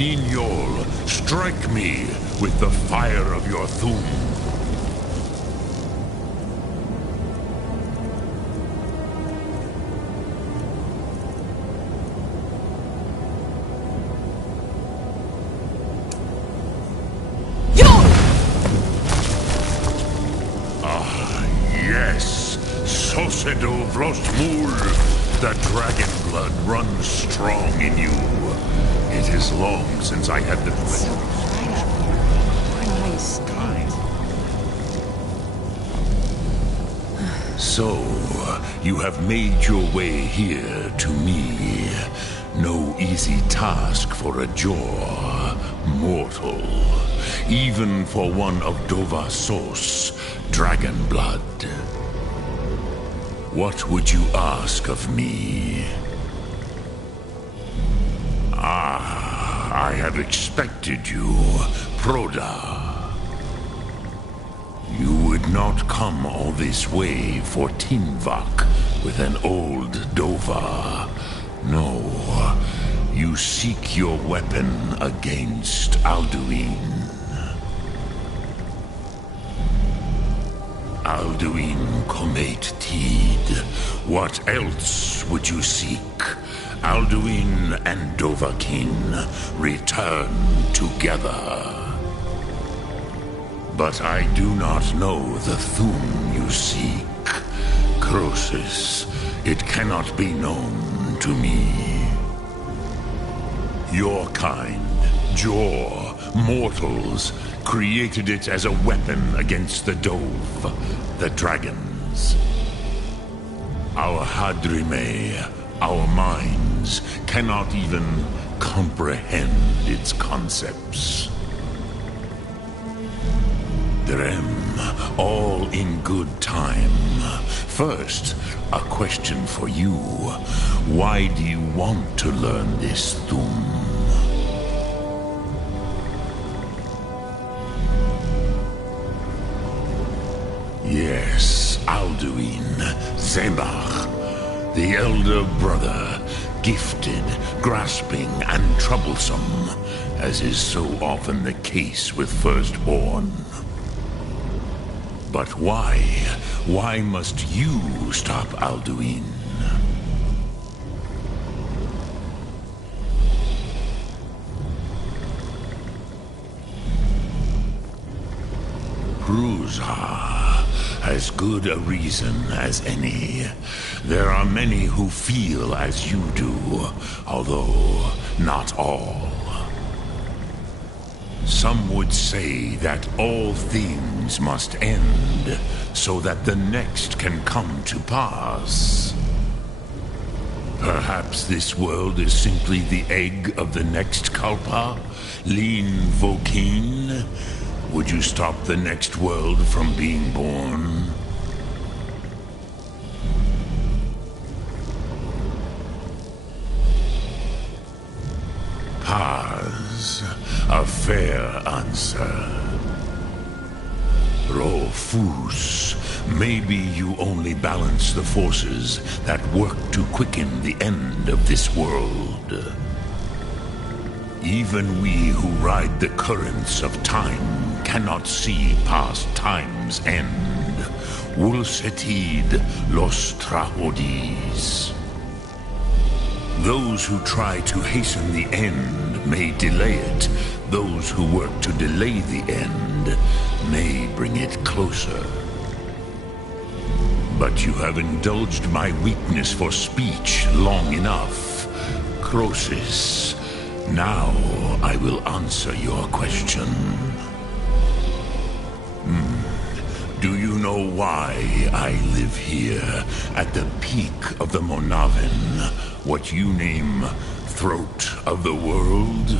Ninyol, strike me with the fire of your Thum. Yes, Sosedo Vlostmul, the dragon blood runs strong in you. It is long since I had the pleasure. So, you have made your way here to me. No easy task for a jaw, mortal. Even for one of Dovasos, dragon blood. What would you ask of me? I have expected you, Proda. You would not come all this way for Tinvak with an old Dova. No, you seek your weapon against Alduin. Alduin Comet Tid. What else would you seek? Alduin and Dovahkiin return together. But I do not know the Thum you seek. Croesus, it cannot be known to me. Your kind, Jor, mortals, created it as a weapon against the Dove, the dragons. Our Hadrime, our minds, cannot even comprehend its concepts. Drem, all in good time. First, a question for you. Why do you want to learn this Thum? Yes, Alduin, Zebach, the elder brother, gifted, grasping, and troublesome, as is so often the case with firstborn. But why? Why must you stop Alduin? Prusa, as good a reason as any. There are many who feel as you do, although not all. Some would say that all things must end, so that the next can come to pass. Perhaps this world is simply the egg of the next Kalpa, Lin Vokin. Would you stop the next world from being born? Paz, a fair answer. Rofus, maybe you only balance the forces that work to quicken the end of this world. Even we who ride the currents of time cannot see past time's end. Wulsetid los trahodis. Those who try to hasten the end may delay it. Those who work to delay the end may bring it closer. But you have indulged my weakness for speech long enough. Croesus, now I will answer your question. Do you know why I live here at the peak of the Monavin, what you name throat of the world?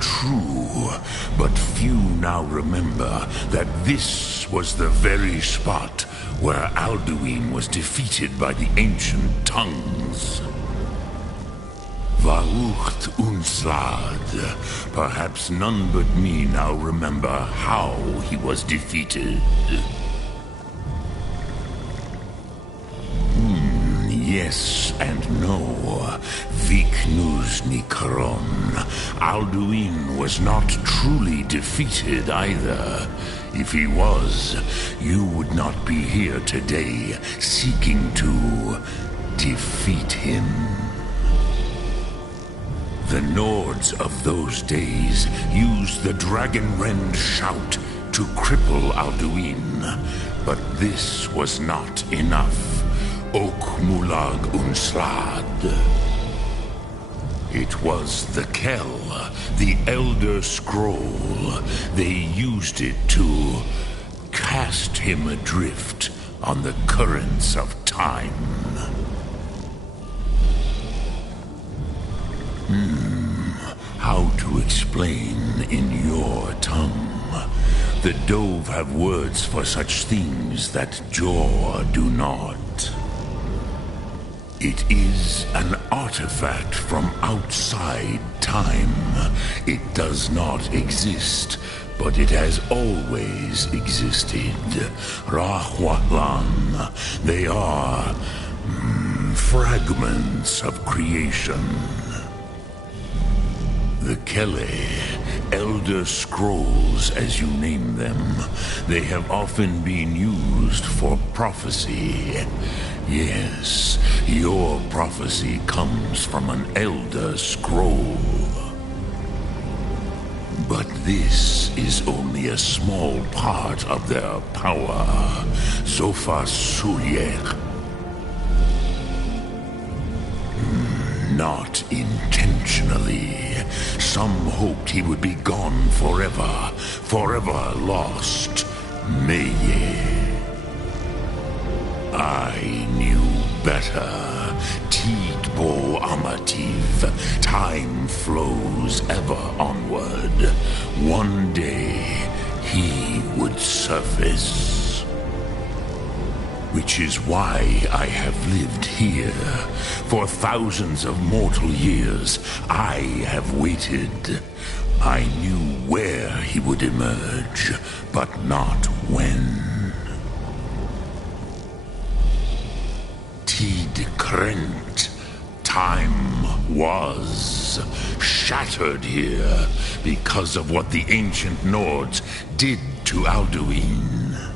True, but few now remember that this was the very spot where Alduin was defeated by the ancient tongues. Vaucht Unslad. Perhaps none but me now remember how he was defeated. Yes and no. Vik Nuzny Karon. Alduin was not truly defeated either. If he was, you would not be here today seeking to defeat him. The Nords of those days used the Dragonrend shout to cripple Alduin, but this was not enough. Ok Mulag Unslad. It was the Kell, the Elder Scroll. They used it to cast him adrift on the currents of time. How to explain in your tongue? The Dove have words for such things that Jor do not. It is an artifact from outside time. It does not exist, but it has always existed. Rahwatlan. They are fragments of creation. The Kele, Elder Scrolls as you name them, they have often been used for prophecy. Yes, your prophecy comes from an Elder Scroll. But this is only a small part of their power. Zofa Sulyek. Not intentionally. Some hoped he would be gone forever, forever lost. Meye. I knew better. Tidbo Amativ. Time flows ever onward. One day, he would surface. Which is why I have lived here. For thousands of mortal years, I have waited. I knew where he would emerge, but not when. Tid Krent. Time was shattered here because of what the ancient Nords did to Alduin.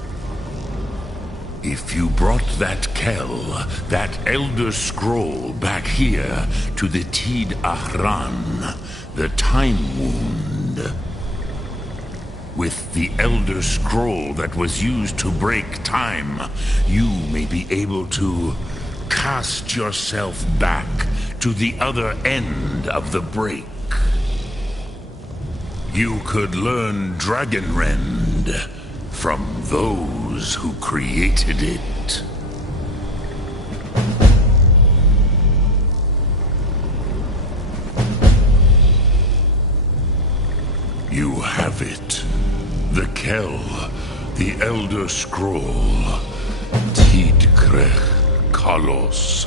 If you brought that Kell, that Elder Scroll back here to the Tid Ahran, the Time Wound, with the Elder Scroll that was used to break time, you may be able to cast yourself back to the other end of the break. You could learn Dragonrend from those who created it. You have it. The Kell, the Elder Scroll, Tidkrech Kalos.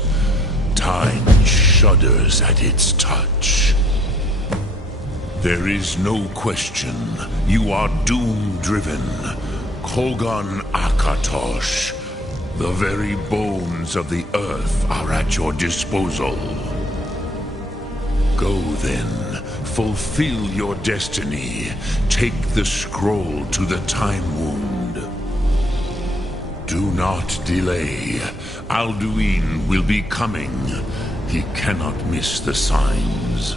Time shudders at its touch. There is no question. You are doom-driven. Kogan Akatosh. The very bones of the earth are at your disposal. Go then. Fulfill your destiny. Take the scroll to the Time Wound. Do not delay. Alduin will be coming. He cannot miss the signs.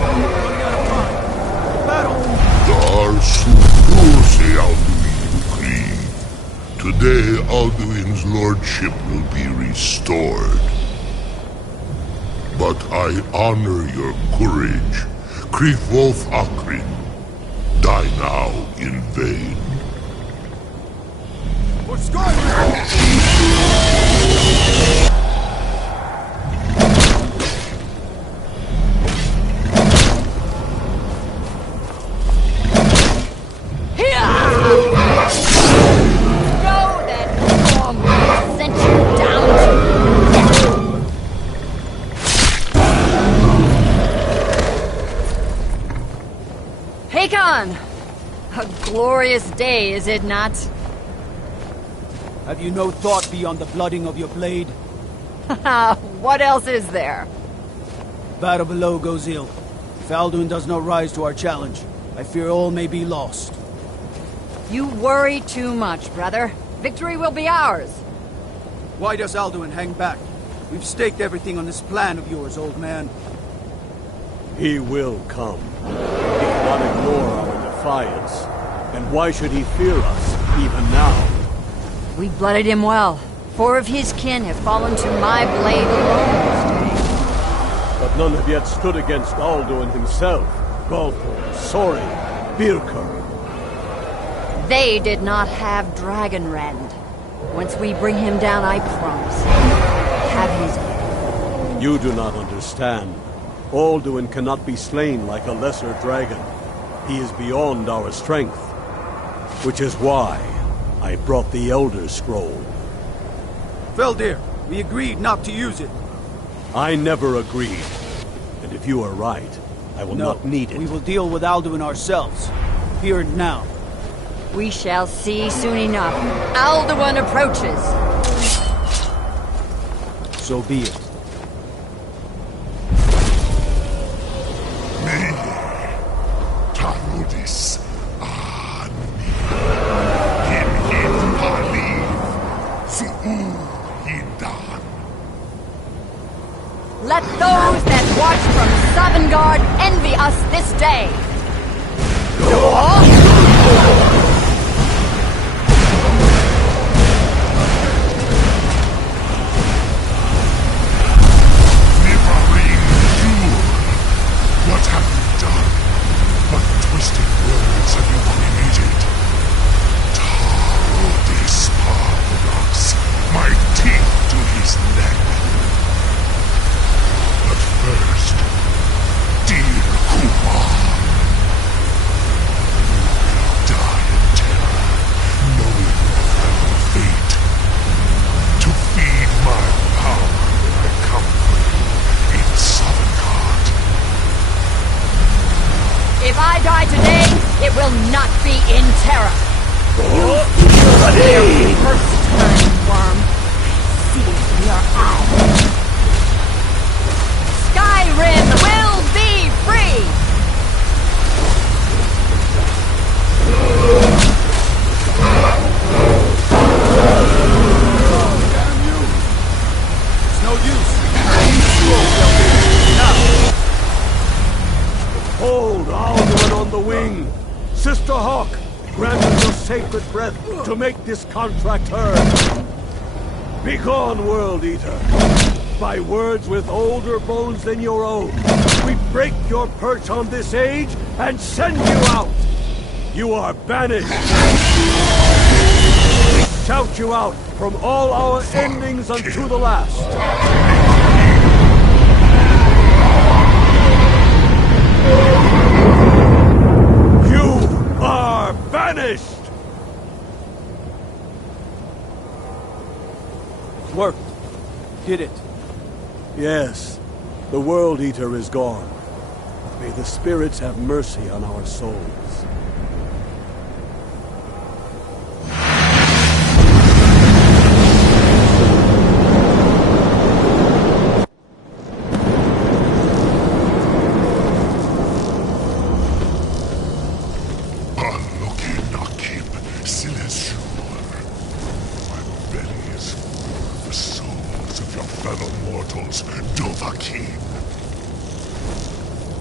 Running out of time. Battle! Today, Alduin's lordship will be restored. But I honor your courage. Krief Wolf Akrin. Die now in vain. For Skyrim! A glorious day, is it not? Have you no thought beyond the blooding of your blade? What else is there? Battle below goes ill. If Alduin does not rise to our challenge, I fear all may be lost. You worry too much, brother. Victory will be ours. Why does Alduin hang back? We've staked everything on this plan of yours, old man. He will come. He cannot ignore our defiance. And why should he fear us, even now? We blooded him well. 4 of his kin have fallen to my blade alone this day. But none have yet stood against Alduin himself. Galthor, Sori, Birkir. They did not have Dragonrend. Once we bring him down, I promise. Have his head. You do not understand. Alduin cannot be slain like a lesser dragon. He is beyond our strength. Which is why I brought the Elder Scroll. Feldir, we agreed not to use it. I never agreed. And if you are right, I will not need it. We will deal with Alduin ourselves. Here and now. We shall see soon enough. Alduin approaches. So be it. Tarudis Ani Him Paliv Su'u Hindan. Let those that watch from Sovngarde envy us this day. Nivarim Yur, what have you done? What twisted words have you created? Tarudis Parvodax, my teeth to his neck. But first, dear Kumar, die in terror, knowing your final fate. To feed my power, I come for you in Sovngarde. If I die today, it will not be in terror. You first turn, worm. I see it in your eyes. Skyrim will be free! Damn you! It's no use. Now! Hold Alduin on the wing! Sister Hawk, grant us your sacred breath to make this contract heard. Begone, World Eater! By words with older bones than your own, we break your perch on this age and send you out! You are banished! We shout you out from all our endings unto the last! You are banished! It worked. Did it? Yes, the World Eater is gone. May the spirits have mercy on our souls.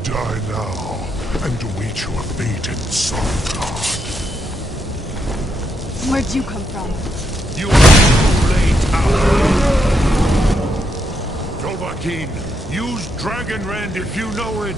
Die now and await your fate in Solgard. Where'd you come from? You are too late, Alan. Dovahkiin, use Dragonrend if you know it.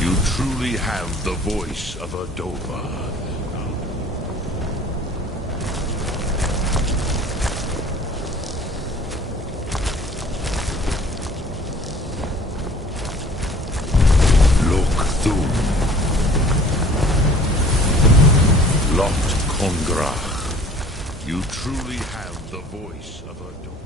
You truly have the voice of a Dova. Kongrach. You truly have the voice of a dog.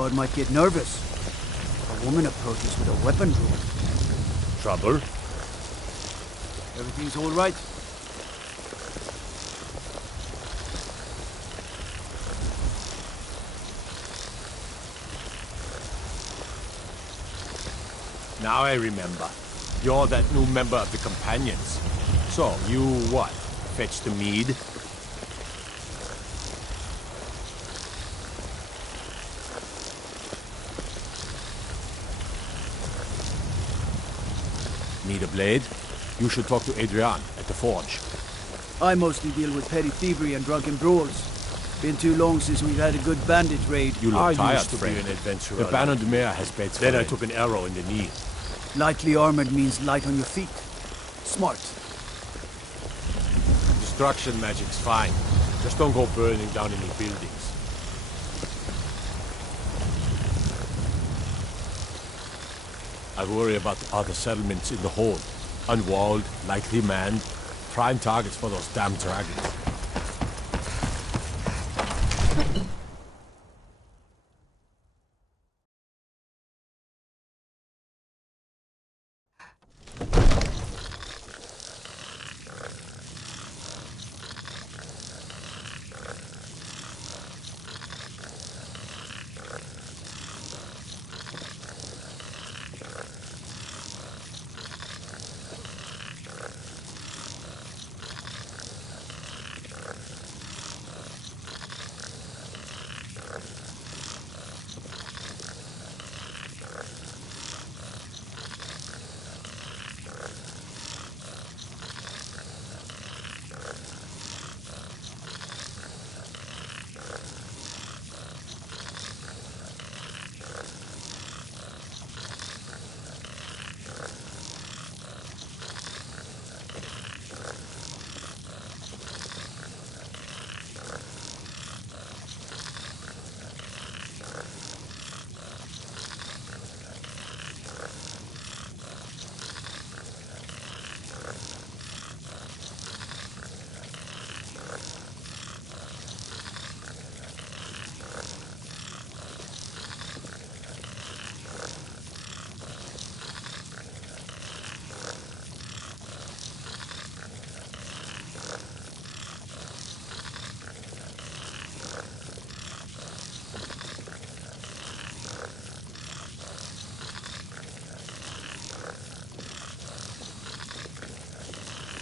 God might get nervous. A woman approaches with a weapon drawn. Trouble? Everything's all right? Now I remember. You're that new member of the Companions. So, you what? Fetch the mead? Need a blade? You should talk to Adrian at the forge. I mostly deal with petty thievery and drunken brawls. Been too long since we've had a good bandit raid. You look I tired, used to be friend. an adventurer. The Baron de Mer has beds. Then I took an arrow in the knee. Lightly armored means light on your feet. Smart. Destruction magic's fine. Just don't go burning down any buildings. I worry about the other settlements in the hold. Unwalled, lightly manned, prime targets for those damn dragons.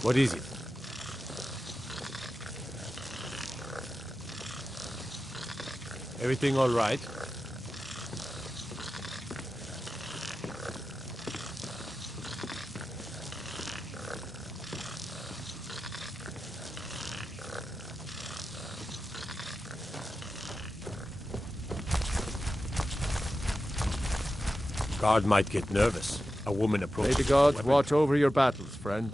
What is it? Everything all right? Guard might get nervous. A woman approaches. May the gods watch over your battles, friend.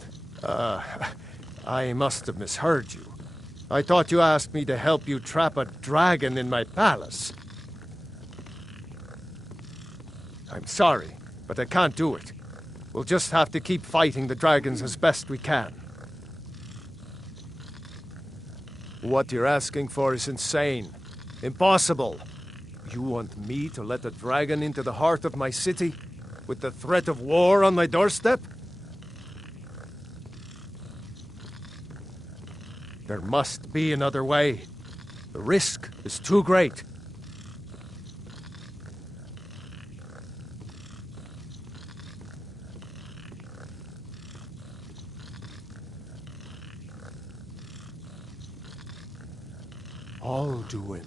I must have misheard you. I thought you asked me to help you trap a dragon in my palace. I'm sorry, but I can't do it. We'll just have to keep fighting the dragons as best we can. What you're asking for is insane. Impossible. You want me to let a dragon into the heart of my city, with the threat of war on my doorstep? There must be another way. The risk is too great. Alduin,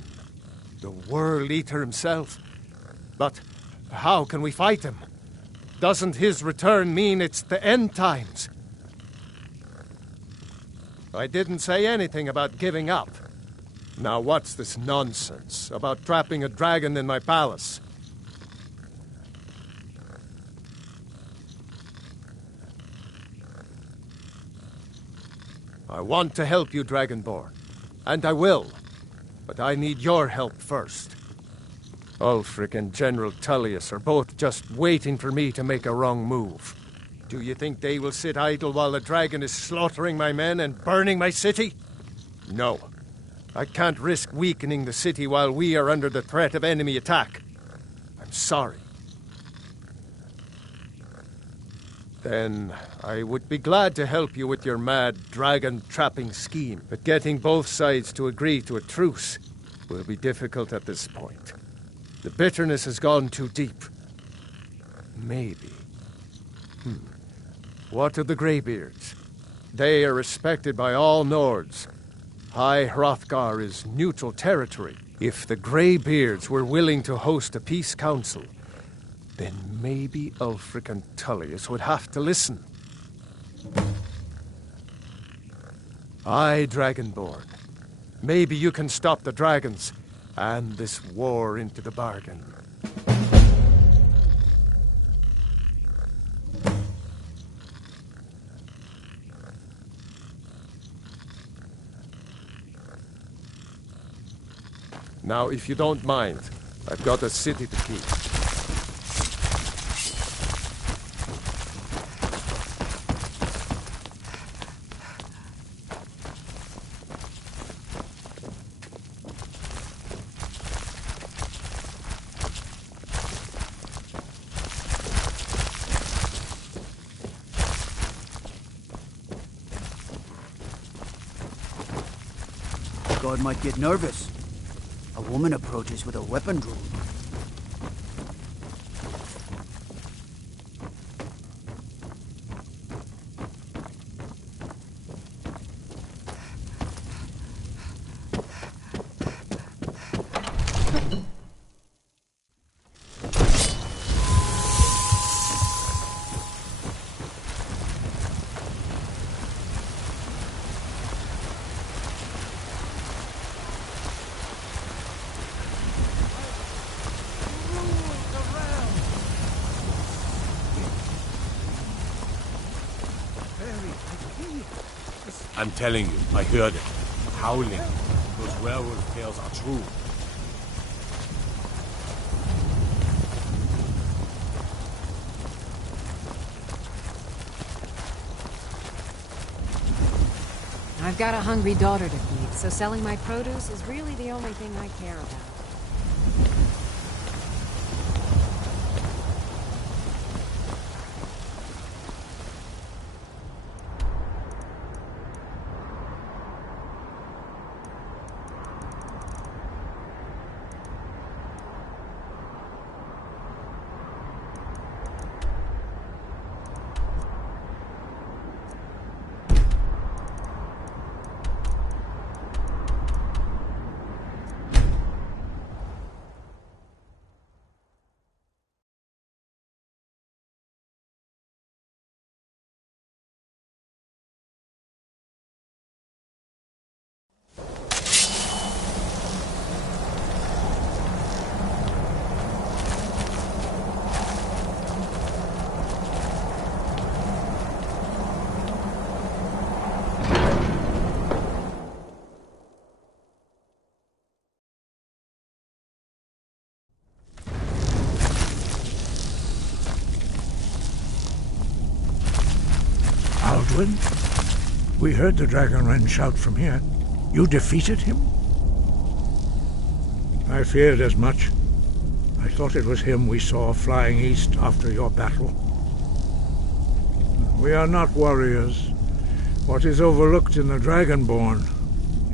the World Eater himself. But how can we fight him? Doesn't his return mean it's the end times? I didn't say anything about giving up. Now what's this nonsense about trapping a dragon in my palace? I want to help you, Dragonborn. And I will. But I need your help first. Ulfric and General Tullius are both just waiting for me to make a wrong move. Do you think they will sit idle while the dragon is slaughtering my men and burning my city? No. I can't risk weakening the city while we are under the threat of enemy attack. I'm sorry. Then I would be glad to help you with your mad dragon-trapping scheme, but getting both sides to agree to a truce will be difficult at this point. The bitterness has gone too deep. Maybe. What of the Greybeards? They are respected by all Nords. High Hrothgar is neutral territory. If the Greybeards were willing to host a peace council, then maybe Ulfric and Tullius would have to listen. Aye, Dragonborn. Maybe you can stop the dragons, and this war into the bargain. Now, if you don't mind, I've got a city to keep. God might get nervous. A woman approaches with a weapon drawn. I'm telling you, I heard it. Howling. Those werewolf tales are true. I've got a hungry daughter to feed, so selling my produce is really the only thing I care about. Alduin? We heard the Dragonrend shout from here. You defeated him? I feared as much. I thought it was him we saw flying east after your battle. We are not warriors. What is overlooked in the Dragonborn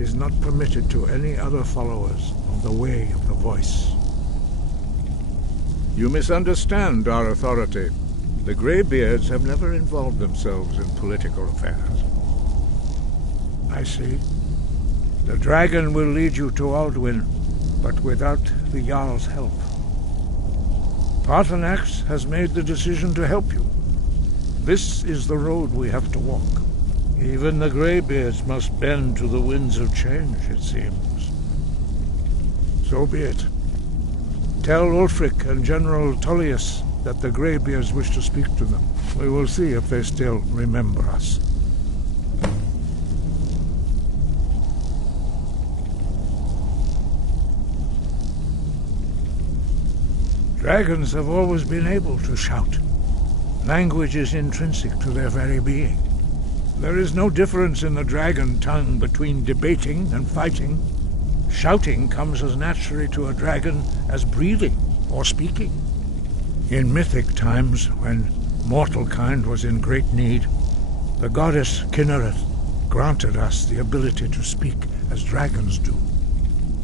is not permitted to any other followers of the Way of the Voice. You misunderstand our authority. The Greybeards have never involved themselves in political affairs. I see. The dragon will lead you to Alduin, but without the Jarl's help. Paarthurnax has made the decision to help you. This is the road we have to walk. Even the Greybeards must bend to the winds of change, it seems. So be it. Tell Ulfric and General Tullius that the Greybeards wish to speak to them. We will see if they still remember us. Dragons have always been able to shout. Language is intrinsic to their very being. There is no difference in the dragon tongue between debating and fighting. Shouting comes as naturally to a dragon as breathing or speaking. In mythic times, when mortal kind was in great need, the goddess Kynareth granted us the ability to speak as dragons do.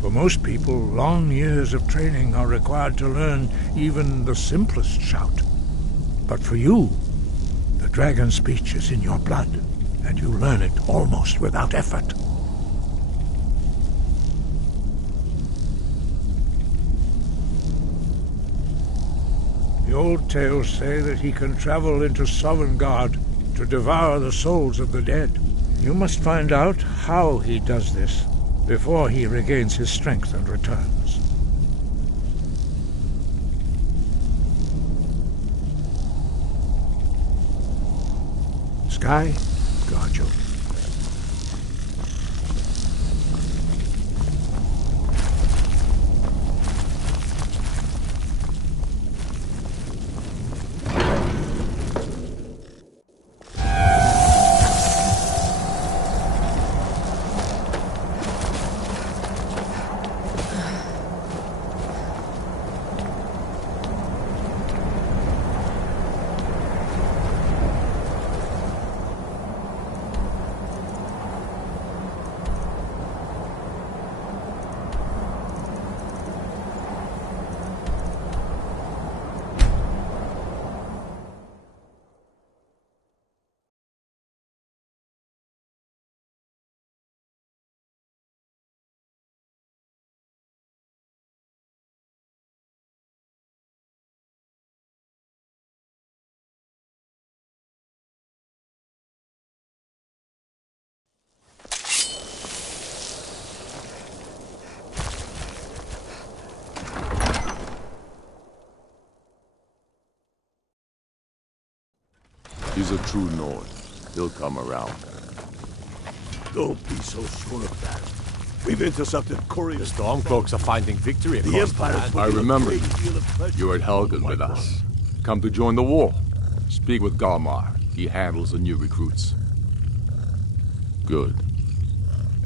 For most people, long years of training are required to learn even the simplest shout. But for you, the dragon speech is in your blood, and you learn it almost without effort. The old tales say that he can travel into Sovngarde to devour the souls of the dead. You must find out how he does this before he regains his strength and returns. Sky, guard you. He's a true Nord. He'll come around. Don't be so sure of that. We've intercepted couriers. The Stormcloaks are finding victory The across the Empire land. I remember you. You were at Helgen with us. Come to join the war. Speak with Galmar. He handles the new recruits. Good.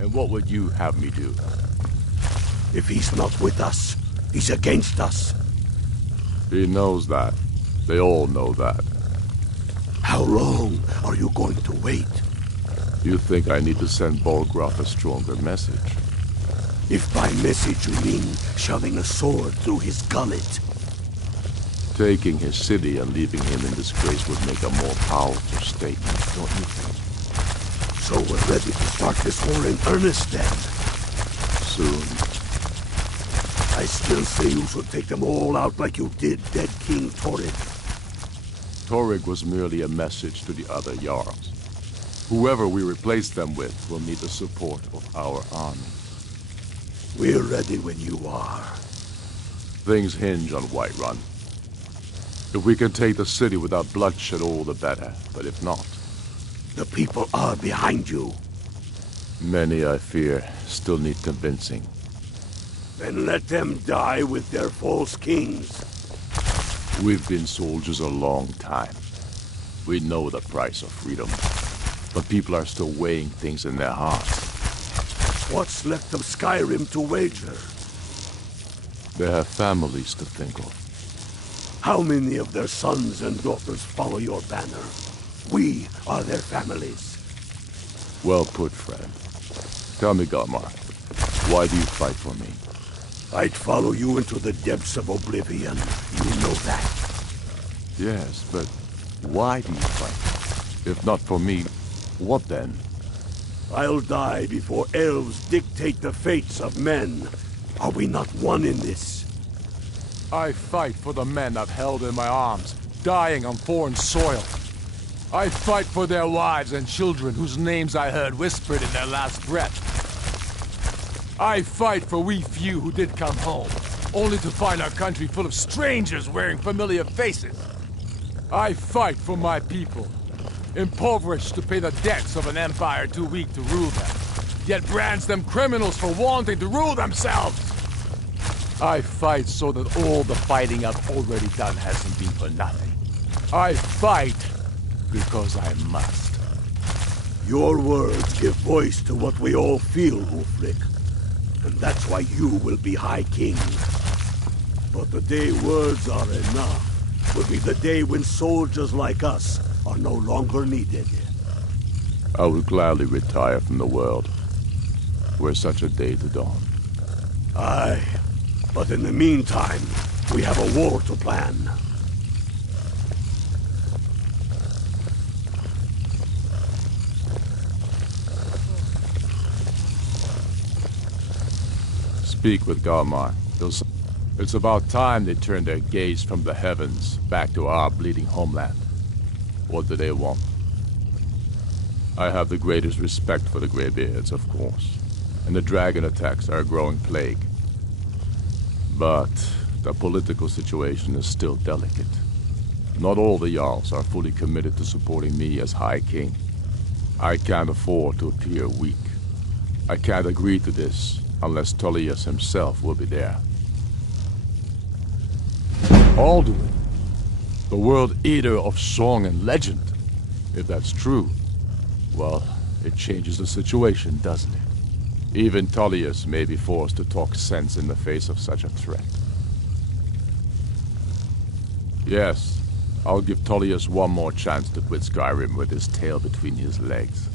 And what would you have me do? If he's not with us, he's against us. He knows that. They all know that. How long are you going to wait? You think I need to send Bolgraf a stronger message? If by message you mean shoving a sword through his gullet. Taking his city and leaving him in disgrace would make a more powerful statement, don't you think? So we're ready to start this war in earnest then. Soon. I still say you should take them all out like you did dead King Torrid. Torrig was merely a message to the other Jarls. Whoever we replace them with will need the support of our army. We're ready when you are. Things hinge on Whiterun. If we can take the city without bloodshed, all the better. But if not... The people are behind you. Many, I fear, still need convincing. Then let them die with their false kings. We've been soldiers a long time. We know the price of freedom. but people are still weighing things in their hearts. What's left of Skyrim to wager? They have families to think of. How many of their sons and daughters follow your banner? We are their families. Well put, friend. Tell me, Galmar, why do you fight for me? I'd follow you into the depths of oblivion. You know that. Yes, but why do you fight? If not for me, what then? I'll die before elves dictate the fates of men. Are we not one in this? I fight for the men I've held in my arms, dying on foreign soil. I fight for their wives and children whose names I heard whispered in their last breath. I fight for we few who did come home, only to find our country full of strangers wearing familiar faces. I fight for my people, impoverished to pay the debts of an empire too weak to rule them, yet brands them criminals for wanting to rule themselves. I fight so that all the fighting I've already done hasn't been for nothing. I fight because I must. Your words give voice to what we all feel, Ulfric. And that's why you will be High King. But the day words are enough will be the day when soldiers like us are no longer needed. I would gladly retire from the world, were such a day to dawn. Aye, but in the meantime, we have a war to plan. Speak with Galmar. It's about time they turned their gaze from the heavens back to our bleeding homeland. What do they want? I have the greatest respect for the Greybeards, of course, and the dragon attacks are a growing plague. But the political situation is still delicate. Not all the Jarls are fully committed to supporting me as High King. I can't afford to appear weak. I can't agree to this unless Tullius himself will be there. Alduin, the World Eater of song and legend. If that's true, well, it changes the situation, doesn't it? Even Tullius may be forced to talk sense in the face of such a threat. Yes, I'll give Tullius one more chance to quit Skyrim with his tail between his legs.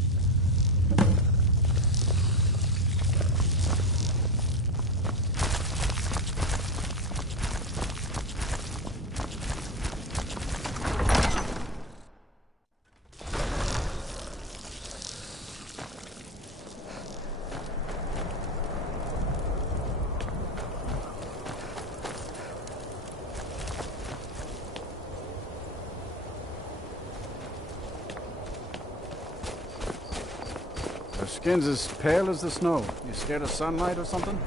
Skin's as pale as the snow. You scared of sunlight or something?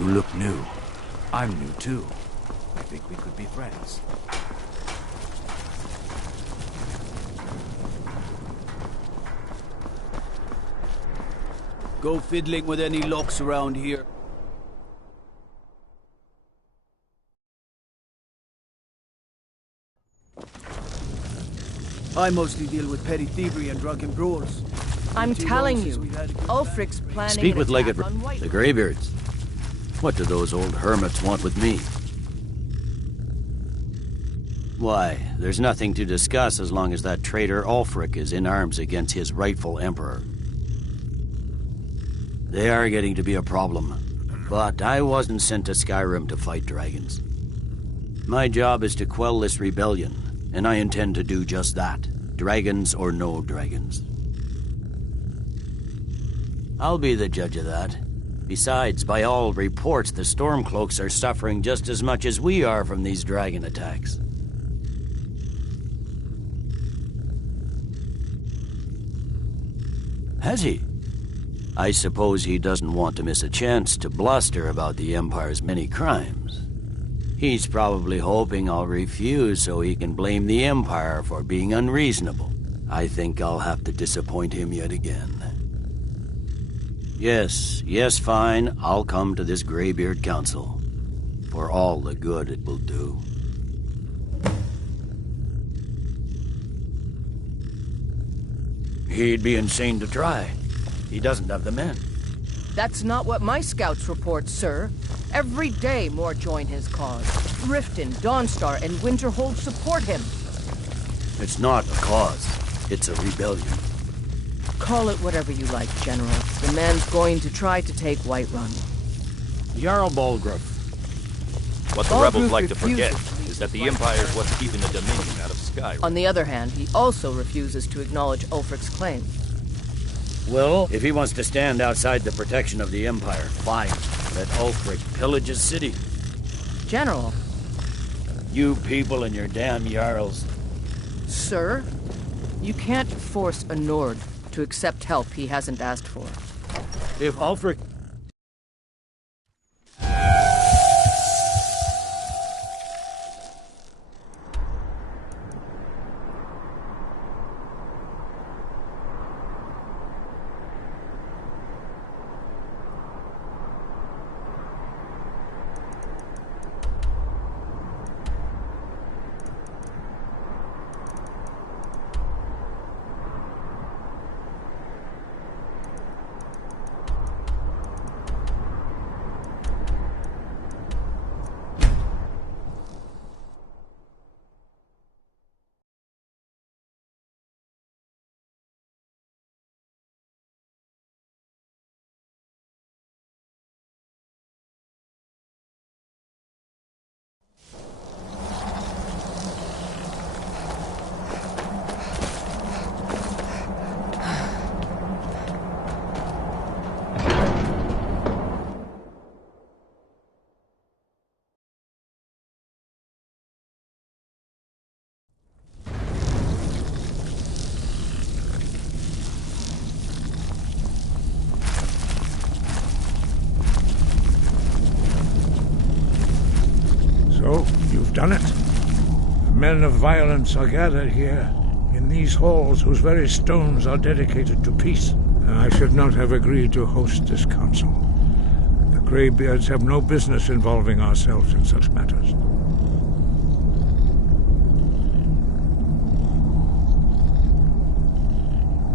You look new. I'm new too. I think we could be friends. Go fiddling with any locks around here. I mostly deal with petty thievery and drunken brawls. I'm telling you, Ulfric's planning. Speak with Legate, on the Greybeards. What do those old hermits want with me? Why, there's nothing to discuss as long as that traitor Ulfric is in arms against his rightful emperor. They are getting to be a problem. But I wasn't sent to Skyrim to fight dragons. My job is to quell this rebellion, and I intend to do just that. Dragons or no dragons. I'll be the judge of that. Besides, by all reports, the Stormcloaks are suffering just as much as we are from these dragon attacks. Has he? I suppose he doesn't want to miss a chance to bluster about the Empire's many crimes. He's probably hoping I'll refuse so he can blame the Empire for being unreasonable. I think I'll have to disappoint him yet again. Yes, fine. I'll come to this Greybeard Council. For all the good it will do. He'd be insane to try. He doesn't have the men. That's not what my scouts report, sir. Every day more join his cause. Riften, Dawnstar, and Winterhold support him. It's not a cause. It's a rebellion. Call it whatever you like, General. The man's going to try to take Whiterun. Jarl Balgruuf. What the rebels like to forget is that the Empire is what's keeping the Dominion out of Skyrim. On the other hand, he also refuses to acknowledge Ulfric's claim. Well, if he wants to stand outside the protection of the Empire, fine. Let Ulfric pillage his city. General. You people and your damn Jarls. Sir, you can't force a Nord to accept help he hasn't asked for. If Ulfric... So, you've done it. The men of violence are gathered here, in these halls whose very stones are dedicated to peace. And I should not have agreed to host this council. The Greybeards have no business involving ourselves in such matters.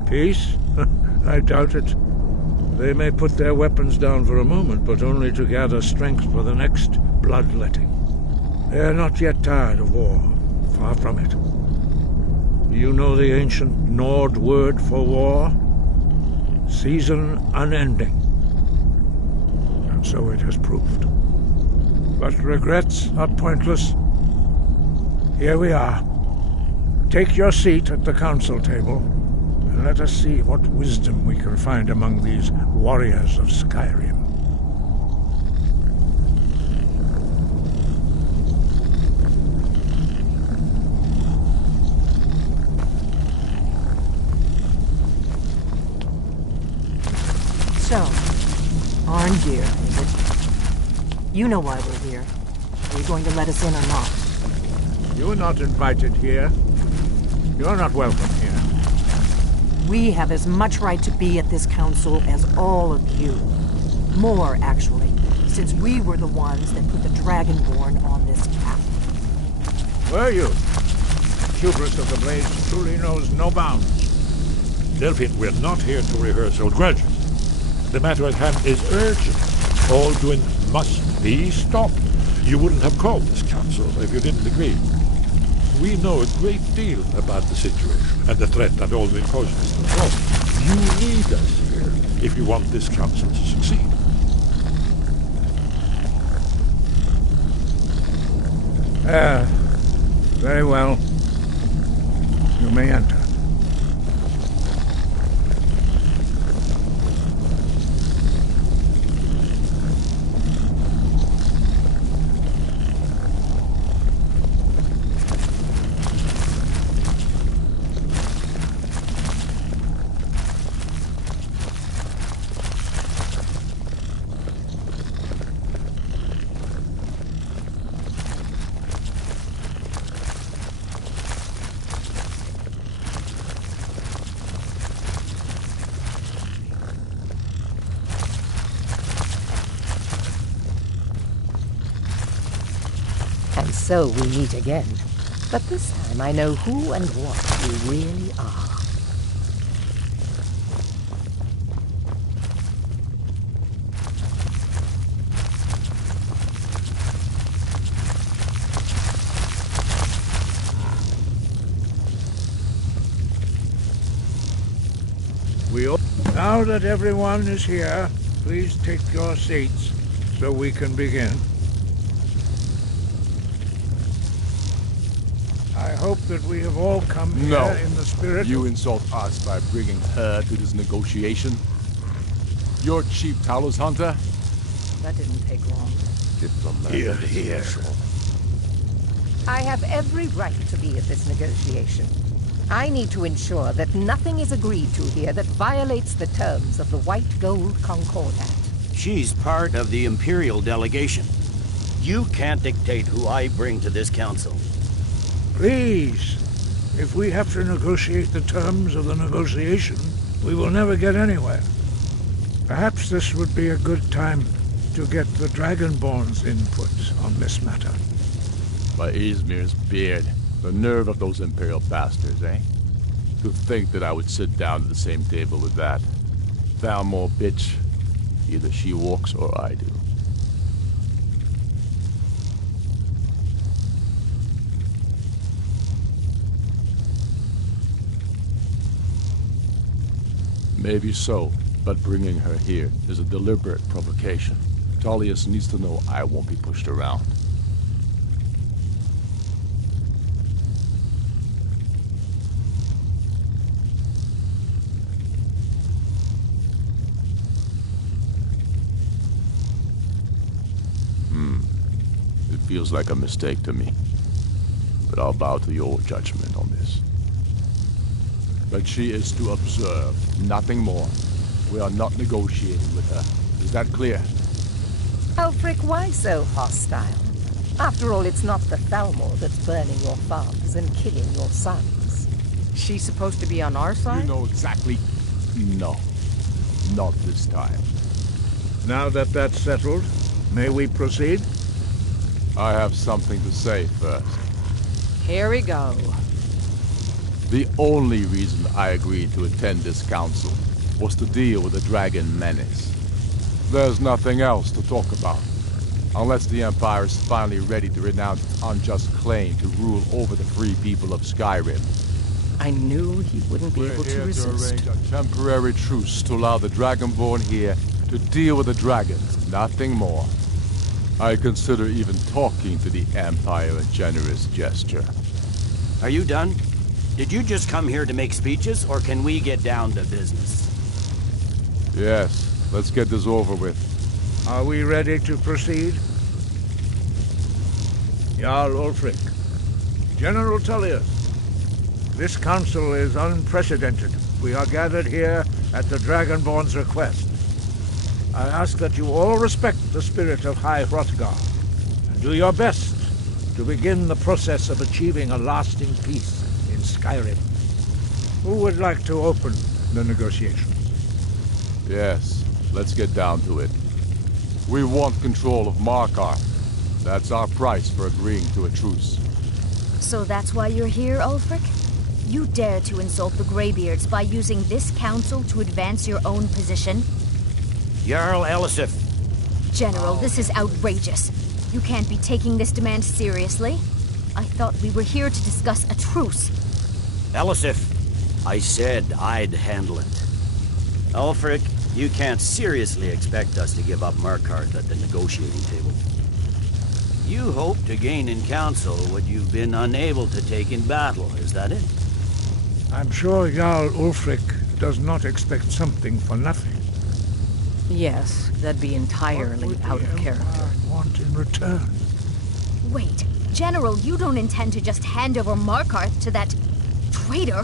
Peace? I doubt it. They may put their weapons down for a moment, but only to gather strength for the next bloodletting. They are not yet tired of war. Far from it. You know the ancient Nord word for war? Season unending. And so it has proved. But regrets are pointless. Here we are. Take your seat at the council table, and let us see what wisdom we can find among these warriors of Skyrim. So, Arngeir, is it? You know why we're here. Are you going to let us in or not? You're not invited here. You're not welcome here. We have as much right to be at this council as all of you. More, actually, since we were the ones that put the Dragonborn on this path. Were you? Hubris of the Blades truly knows no bounds. Delphine, we're not here to rehearse old grudges. The matter at hand is urgent. All doing must be stopped. You wouldn't have called this council if you didn't agree. We know a great deal about the situation and the threat that all it poses to us. You need us here. if you want this council to succeed. Very well. You may enter. And so we meet again. But this time I know who and what you really are. Now that everyone is here, please take your seats so we can begin. I hope that we have all come here in the spirit. You insult us by bringing her to this negotiation? You're cheap Talos hunter? That didn't take long. Here, here. I have every right to be at this negotiation. I need to ensure that nothing is agreed to here that violates the terms of the White Gold Concordat. She's part of the Imperial delegation. You can't dictate who I bring to this council. Please, if we have to negotiate the terms of the negotiation, we will never get anywhere. Perhaps this would be a good time to get the Dragonborn's input on this matter. By Izmir's beard. The nerve of those Imperial bastards, eh? To think that I would sit down at the same table with that. Thalmor bitch. Either she walks or I do. Maybe so, but bringing her here is a deliberate provocation. Tullius needs to know I won't be pushed around. It feels like a mistake to me, but I'll bow to your judgment on this. But she is to observe, nothing more. We are not negotiating with her. Is that clear? Ulfric, why so hostile? After all, it's not the Thalmor that's burning your farms and killing your sons. She's supposed to be on our side? You know exactly. No. Not this time. Now that that's settled, may we proceed? I have something to say first. Here we go. The only reason I agreed to attend this council was to deal with the dragon menace. There's nothing else to talk about. Unless the Empire is finally ready to renounce its unjust claim to rule over the free people of Skyrim. I knew he wouldn't be able to resist. We're here to arrange a temporary truce to allow the Dragonborn here to deal with the dragons, nothing more. I consider even talking to the Empire a generous gesture. Are you done? Did you just come here to make speeches, or can we get down to business? Yes, let's get this over with. Are we ready to proceed? Jarl Ulfric, General Tullius, this council is unprecedented. We are gathered here at the Dragonborn's request. I ask that you all respect the spirit of High Hrothgar, and do your best to begin the process of achieving a lasting peace in Skyrim. Who would like to open the negotiations? Yes, let's get down to it. We want control of Markarth. That's our price for agreeing to a truce. So that's why you're here, Ulfric? You dare to insult the Greybeards by using this council to advance your own position? Jarl Elisif. General, this is outrageous. You can't be taking this demand seriously. I thought we were here to discuss a truce. Elisif, I said I'd handle it. Ulfric, You can't seriously expect us to give up Markarth at the negotiating table. You hope to gain in council what you've been unable to take in battle, is that it? I'm sure Jarl Ulfric does not expect something for nothing. Yes, that'd be entirely out of character. Want in return? Wait, General, you don't intend to just hand over Markarth to that traitor?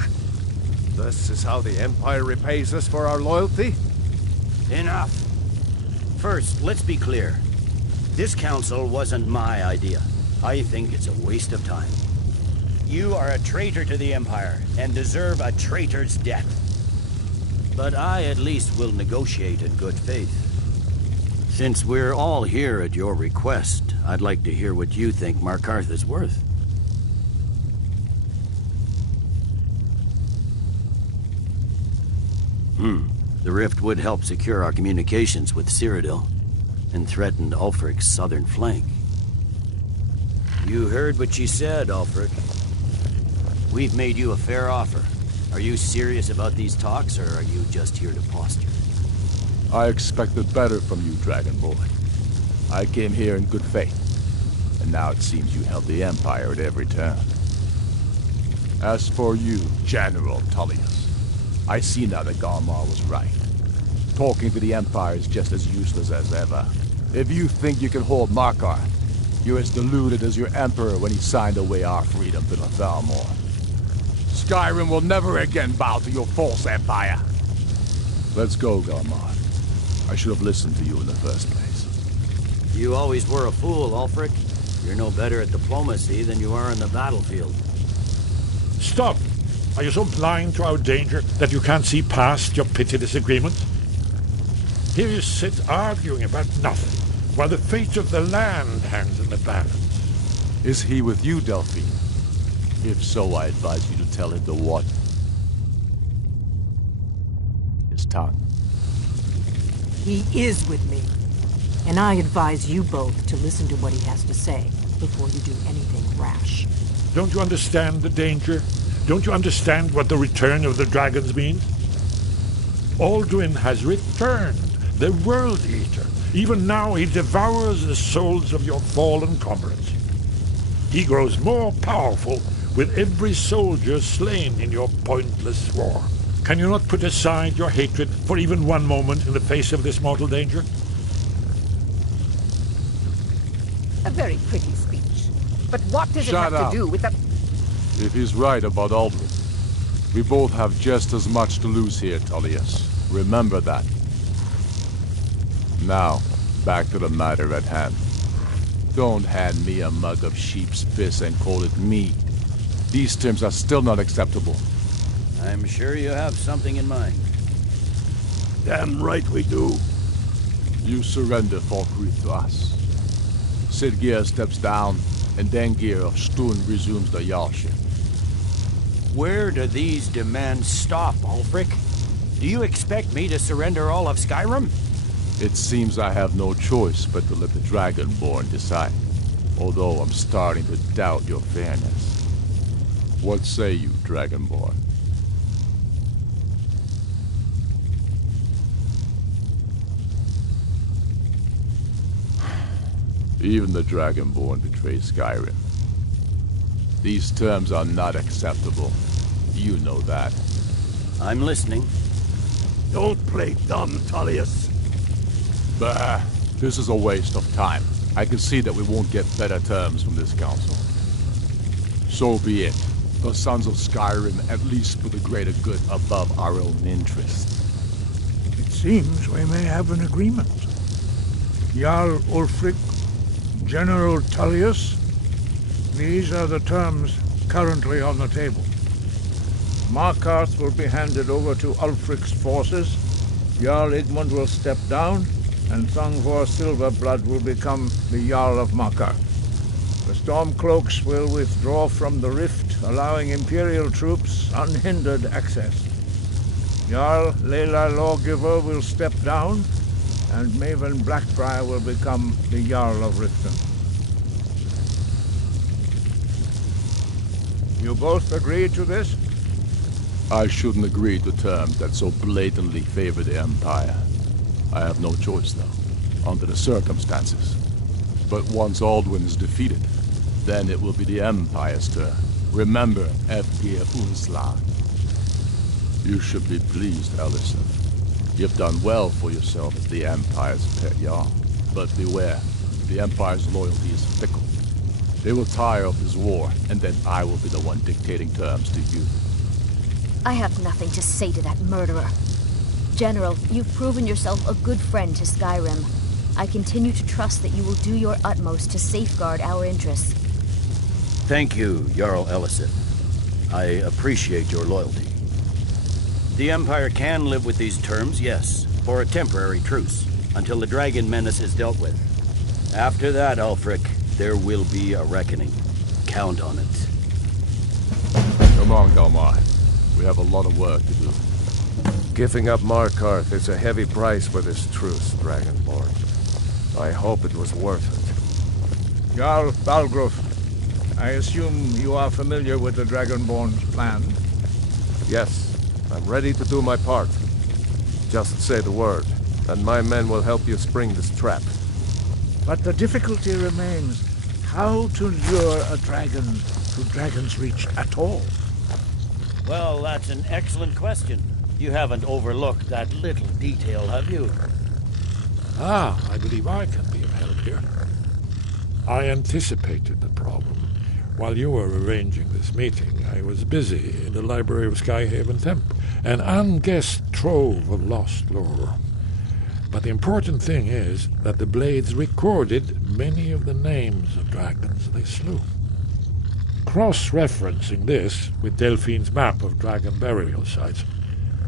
This is how the Empire repays us for our loyalty? Enough. First, let's be clear. This council wasn't my idea. I think it's a waste of time. You are a traitor to the Empire, and deserve a traitor's death. But I at least will negotiate in good faith. Since we're all here at your request, I'd like to hear what you think Markarth is worth. The rift would help secure our communications with Cyrodiil, and threatened Ulfric's southern flank. You heard what she said, Ulfric. We've made you a fair offer. Are you serious about these talks, or are you just here to posture? I expected better from you, Dragonborn. I came here in good faith, and now it seems you held the Empire at every turn. As for you, General Tullius, I see now that Galmar was right. Talking to the Empire is just as useless as ever. If you think you can hold Markarth, you're as deluded as your Emperor when he signed away our freedom to the Thalmor. Skyrim will never again bow to your false empire. Let's go, Galmar. I should have listened to you in the first place. You always were a fool, Ulfric. You're no better at diplomacy than you are on the battlefield. Stop! Are you so blind to our danger that you can't see past your petty disagreements? Here you sit arguing about nothing, while the fate of the land hangs in the balance. Is he with you, Delphine? If so, I advise you to tell him to what? His tongue. He is with me. And I advise you both to listen to what he has to say before you do anything rash. Don't you understand the danger? Don't you understand what the return of the dragons means? Alduin has returned, the World Eater. Even now he devours the souls of your fallen comrades. He grows more powerful with every soldier slain in your pointless war. Can you not put aside your hatred for even one moment in the face of this mortal danger? A very pretty speech. But what does it have to do with the... If he's right about Alduin, we both have just as much to lose here, Tullius. Remember that. Now, back to the matter at hand. Don't hand me a mug of sheep's piss and call it mead. These terms are still not acceptable. I'm sure you have something in mind. Damn right we do. You surrender Falkreath to us. Sidgeir steps down, and Dengir of Stun resumes the Jarlship. Where do these demands stop, Ulfric? Do you expect me to surrender all of Skyrim? It seems I have no choice but to let the Dragonborn decide. Although I'm starting to doubt your fairness. What say you, Dragonborn? Even the Dragonborn betray Skyrim. These terms are not acceptable. You know that. I'm listening. Don't play dumb, Tullius. Bah, this is a waste of time. I can see that we won't get better terms from this council. So be it. The Sons of Skyrim at least put the greater good above our own interest. It seems we may have an agreement. Jarl Ulfric, General Tullius, these are the terms currently on the table. Markarth will be handed over to Ulfric's forces, Jarl Igmund will step down, and Thongvor Silverblood will become the Jarl of Markarth. The Stormcloaks will withdraw from the rift, allowing Imperial troops unhindered access. Jarl Leila Lawgiver will step down, and Maven Blackbriar will become the Jarl of Riften. You both agree to this? I shouldn't agree to terms that so blatantly favor the Empire. I have no choice now, under the circumstances. But once Alduin is defeated, then it will be the Empire's turn. Remember, Evgir Unsla. You should be pleased, Ellison. You've done well for yourself as the Empire's pet Jarl. But beware, the Empire's loyalty is fickle. They will tire of this war, and then I will be the one dictating terms to you. I have nothing to say to that murderer. General, you've proven yourself a good friend to Skyrim. I continue to trust that you will do your utmost to safeguard our interests. Thank you, Jarl Ellison. I appreciate your loyalty. The Empire can live with these terms, yes, for a temporary truce, until the dragon menace is dealt with. After that, Ulfric, there will be a reckoning. Count on it. Come on, Galmar. We have a lot of work to do. Giving up Markarth is a heavy price for this truce, Dragonborn. I hope it was worth it. Jarl Balgruuf, I assume you are familiar with the Dragonborn's plan? Yes, I'm ready to do my part. Just say the word, and my men will help you spring this trap. But the difficulty remains how to lure a dragon to Dragon's Reach at all. Well, that's an excellent question. You haven't overlooked that little detail, have you? I believe I can be of help here. I anticipated the problem. While you were arranging this meeting, I was busy in the library of Skyhaven Temple, an unguessed trove of lost lore. But the important thing is that the Blades recorded many of the names of dragons they slew. Cross-referencing this with Delphine's map of dragon burial sites,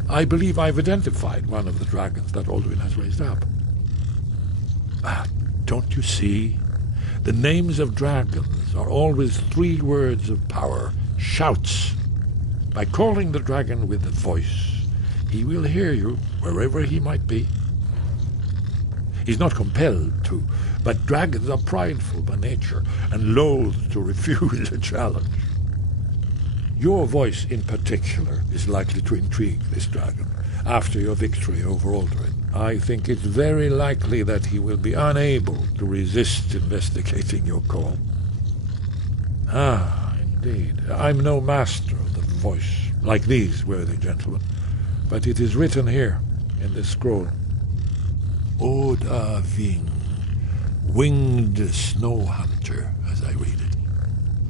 I believe I've identified one of the dragons that Alduin has raised up. Don't you see? The names of dragons are always 3 words of power, shouts. By calling the dragon with a voice, he will hear you wherever he might be. He's not compelled to, but dragons are prideful by nature and loath to refuse a challenge. Your voice in particular is likely to intrigue this dragon after your victory over Alduin. I think it's very likely that he will be unable to resist investigating your call. Indeed. I'm no master of the voice, like these worthy gentlemen, but it is written here in this scroll. Oda Ving, winged snow hunter, as I read it.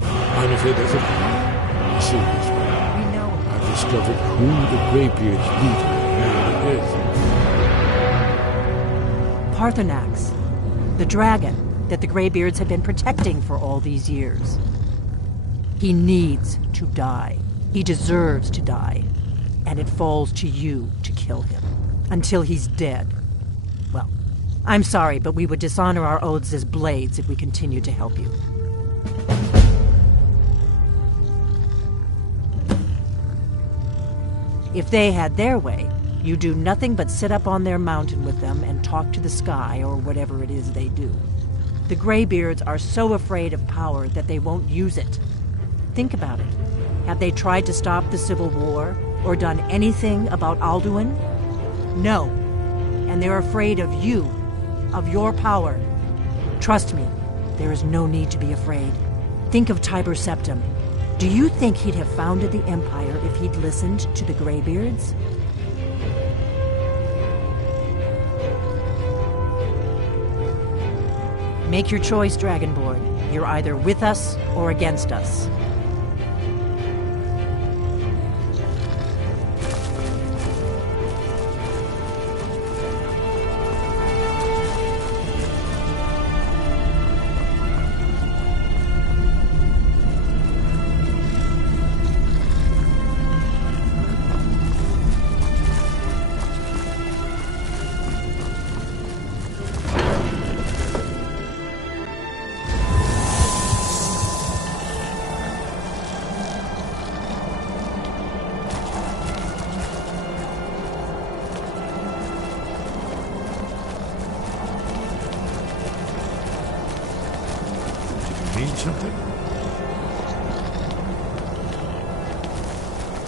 I'm afraid there's a see this way. We know. I've discovered who the Greybeard's leader really is. Parthenax, the dragon that the Greybeards have been protecting for all these years. He needs to die. He deserves to die. And it falls to you to kill him. Until he's dead. Well, I'm sorry, but we would dishonor our oaths as Blades if we continued to help you. If they had their way, you do nothing but sit up on their mountain with them and talk to the sky or whatever it is they do. The Greybeards are so afraid of power that they won't use it. Think about it. Have they tried to stop the Civil War or done anything about Alduin? No. And they're afraid of you, of your power. Trust me, there is no need to be afraid. Think of Tiber Septim. Do you think he'd have founded the Empire if he'd listened to the Greybeards? Make your choice, Dragonborn. You're either with us or against us.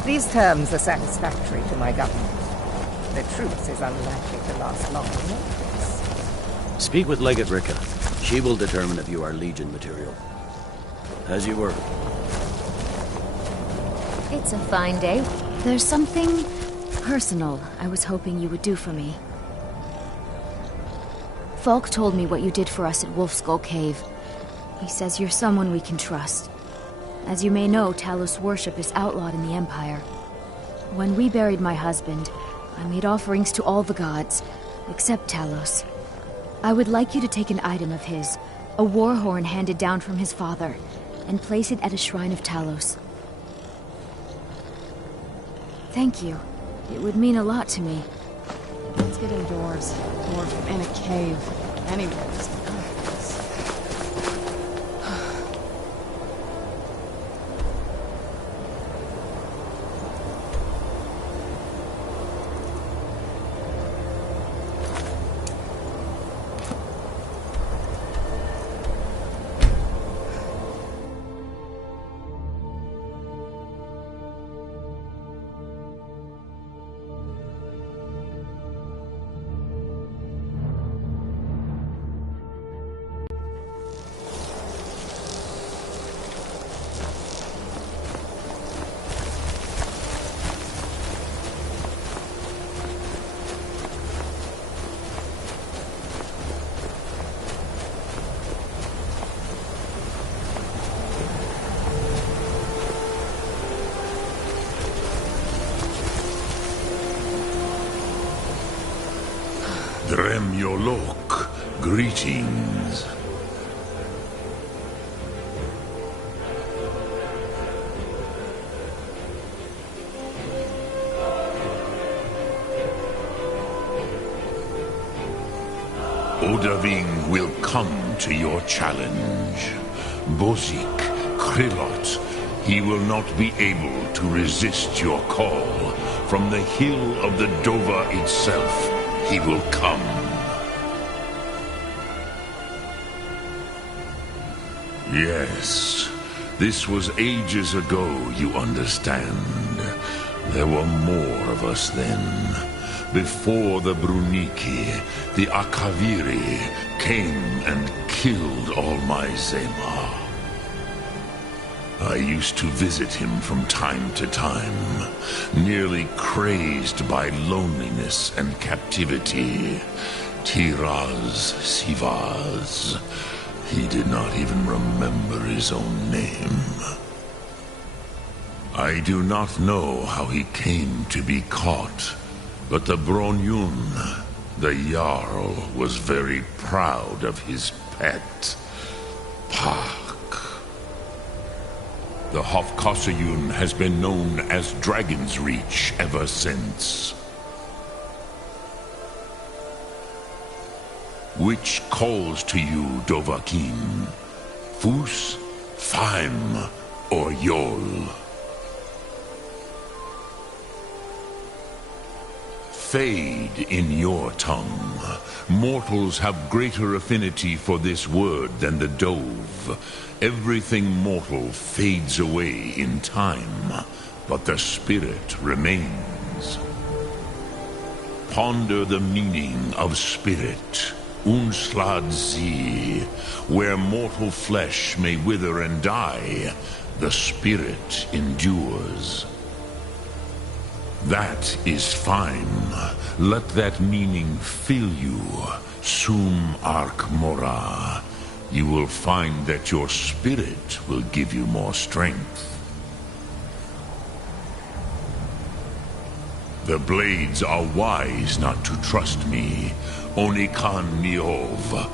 These terms are satisfactory to my government. The truth is unlikely to last long in your case. Speak with Legate Ricca. She will determine if you are Legion material. As you were. It's a fine day. There's something personal I was hoping you would do for me. Falk told me what you did for us at Wolfskull Cave. He says you're someone we can trust. As you may know, Talos worship is outlawed in the Empire. When we buried my husband, I made offerings to all the gods, except Talos. I would like you to take an item of his, a war horn handed down from his father, and place it at a shrine of Talos. Thank you. It would mean a lot to me. Let's get indoors, or in a cave. Anyways. Dremyolok, greetings. Odaving will come to your challenge. Bozik, Krillot, he will not be able to resist your call. From the hill of the Dova itself, he will come. Yes, this was ages ago, you understand. There were more of us then. Before the Bruniki, the Akaviri came and killed all my Zema. I used to visit him from time to time, nearly crazed by loneliness and captivity. Tiraz Sivaz. He did not even remember his own name. I do not know how he came to be caught, but the Bronyun, the Jarl, was very proud of his pet, Pak. The Hofkossayun has been known as Dragon's Reach ever since. Which calls to you, Dovahkiin? Fus, Faim, or Yol? Fade in your tongue. Mortals have greater affinity for this word than the Dove. Everything mortal fades away in time, but the spirit remains. Ponder the meaning of spirit. Unslad Zi. Where mortal flesh may wither and die, the spirit endures. That is fine. Let that meaning fill you. Sum Ark Mora. You will find that your spirit will give you more strength. The Blades are wise not to trust me. Onikan Niov.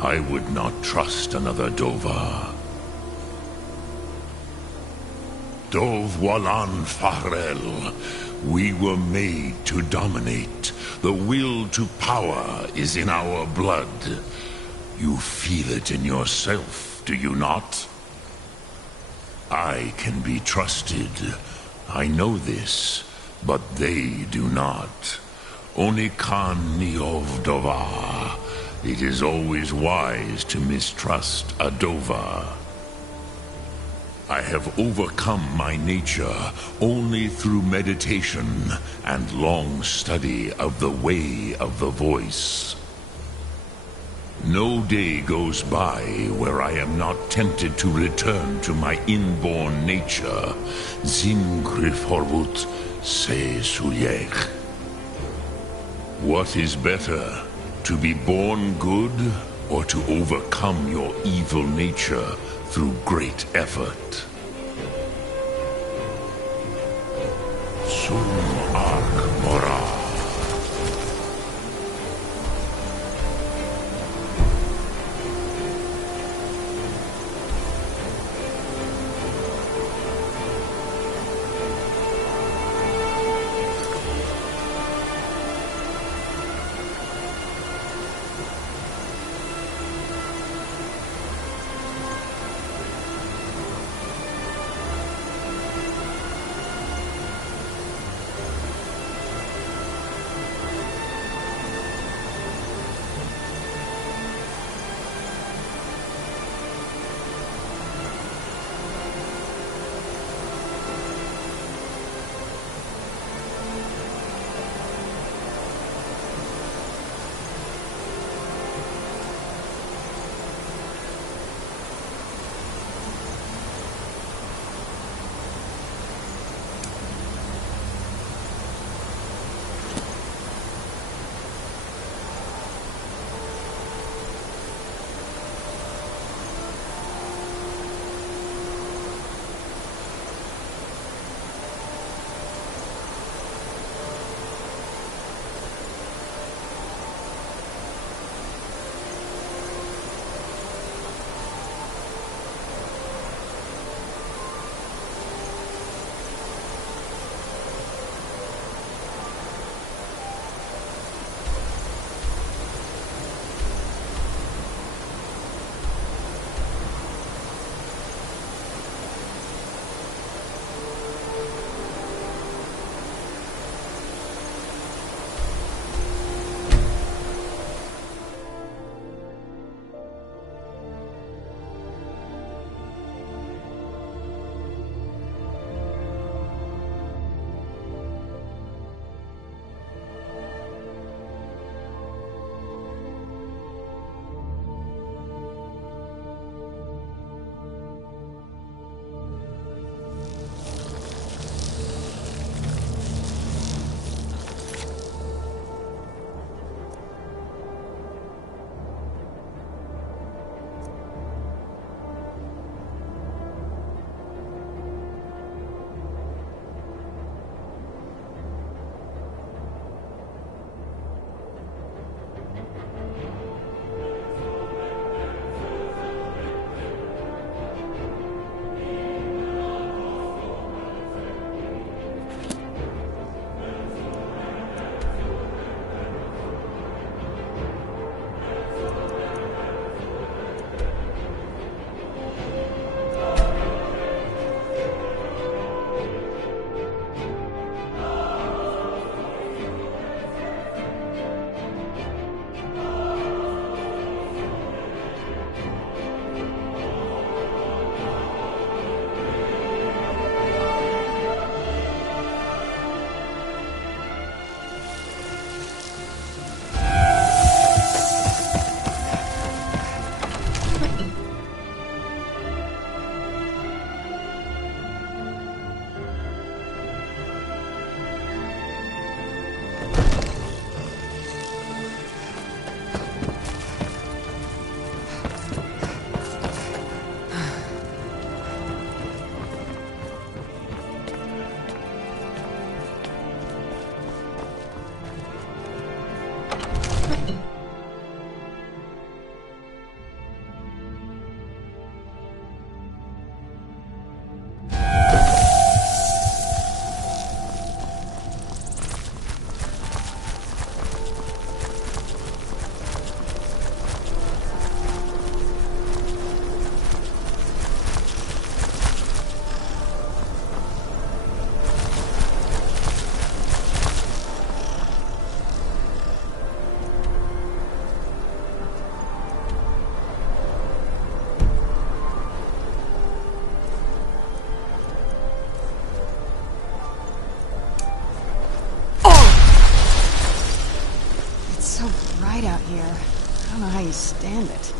I would not trust another Dova. Dov Walan Farel. We were made to dominate. The will to power is in our blood. You feel it in yourself, do you not? I can be trusted. I know this, but they do not. Onikan Niov Dova. It is always wise to mistrust a Dova. I have overcome my nature only through meditation and long study of the way of the voice. No day goes by where I am not tempted to return to my inborn nature. Zimgrifhorvut se suyech. What is better, to be born good or to overcome your evil nature through great effort? Sum arc mora. bright out here. I don't know how you stand it.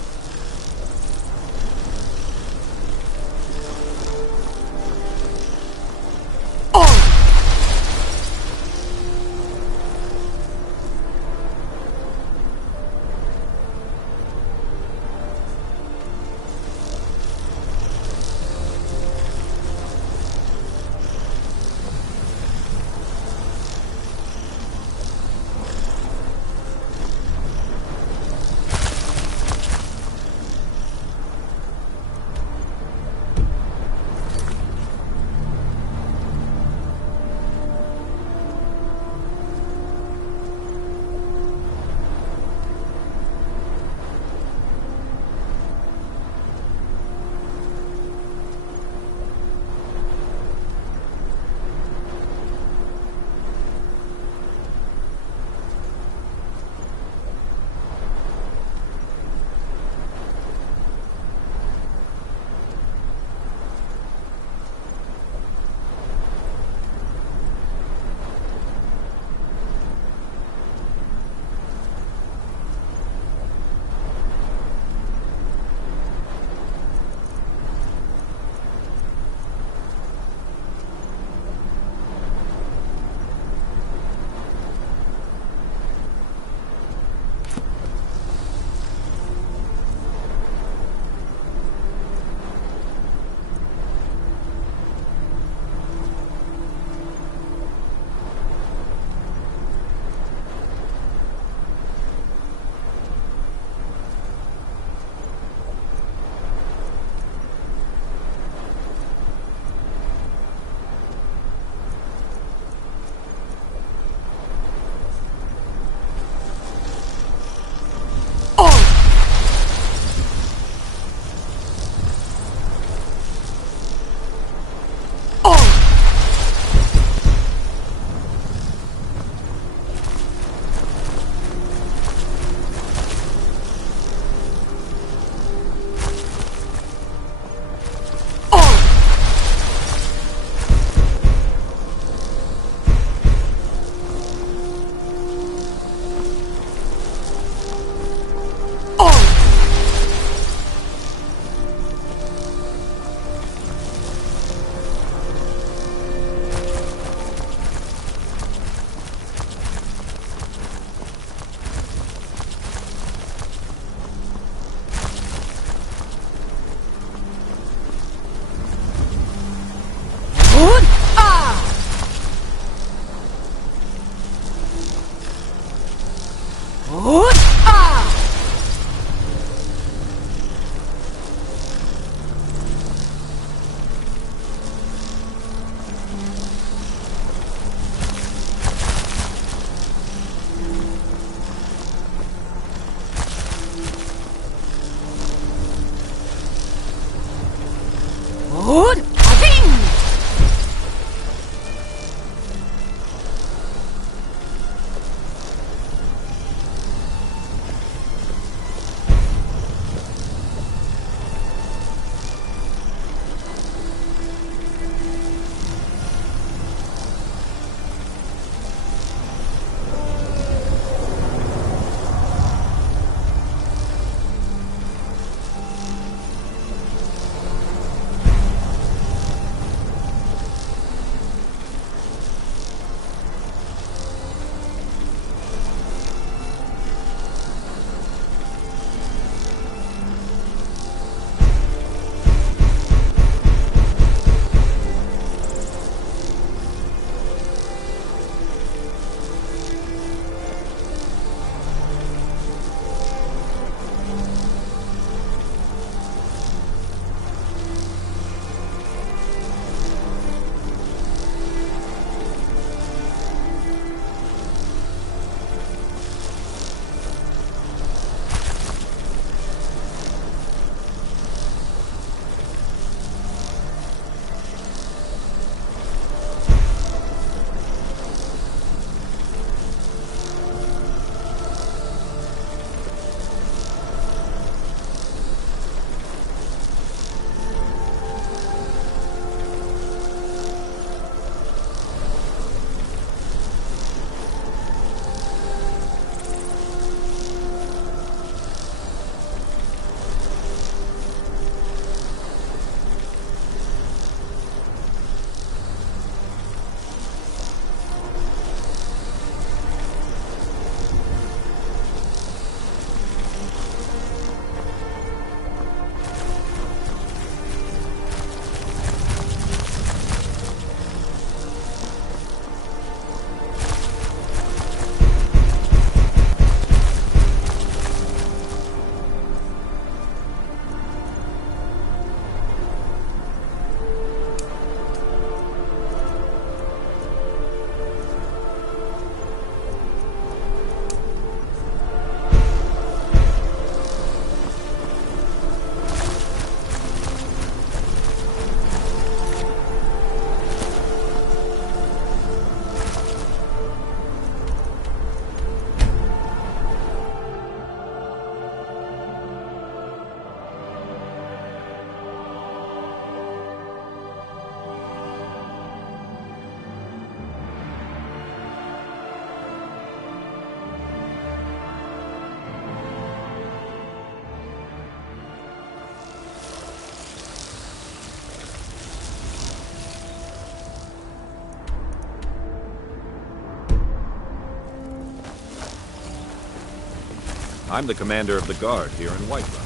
I'm the commander of the guard here in Whiterun.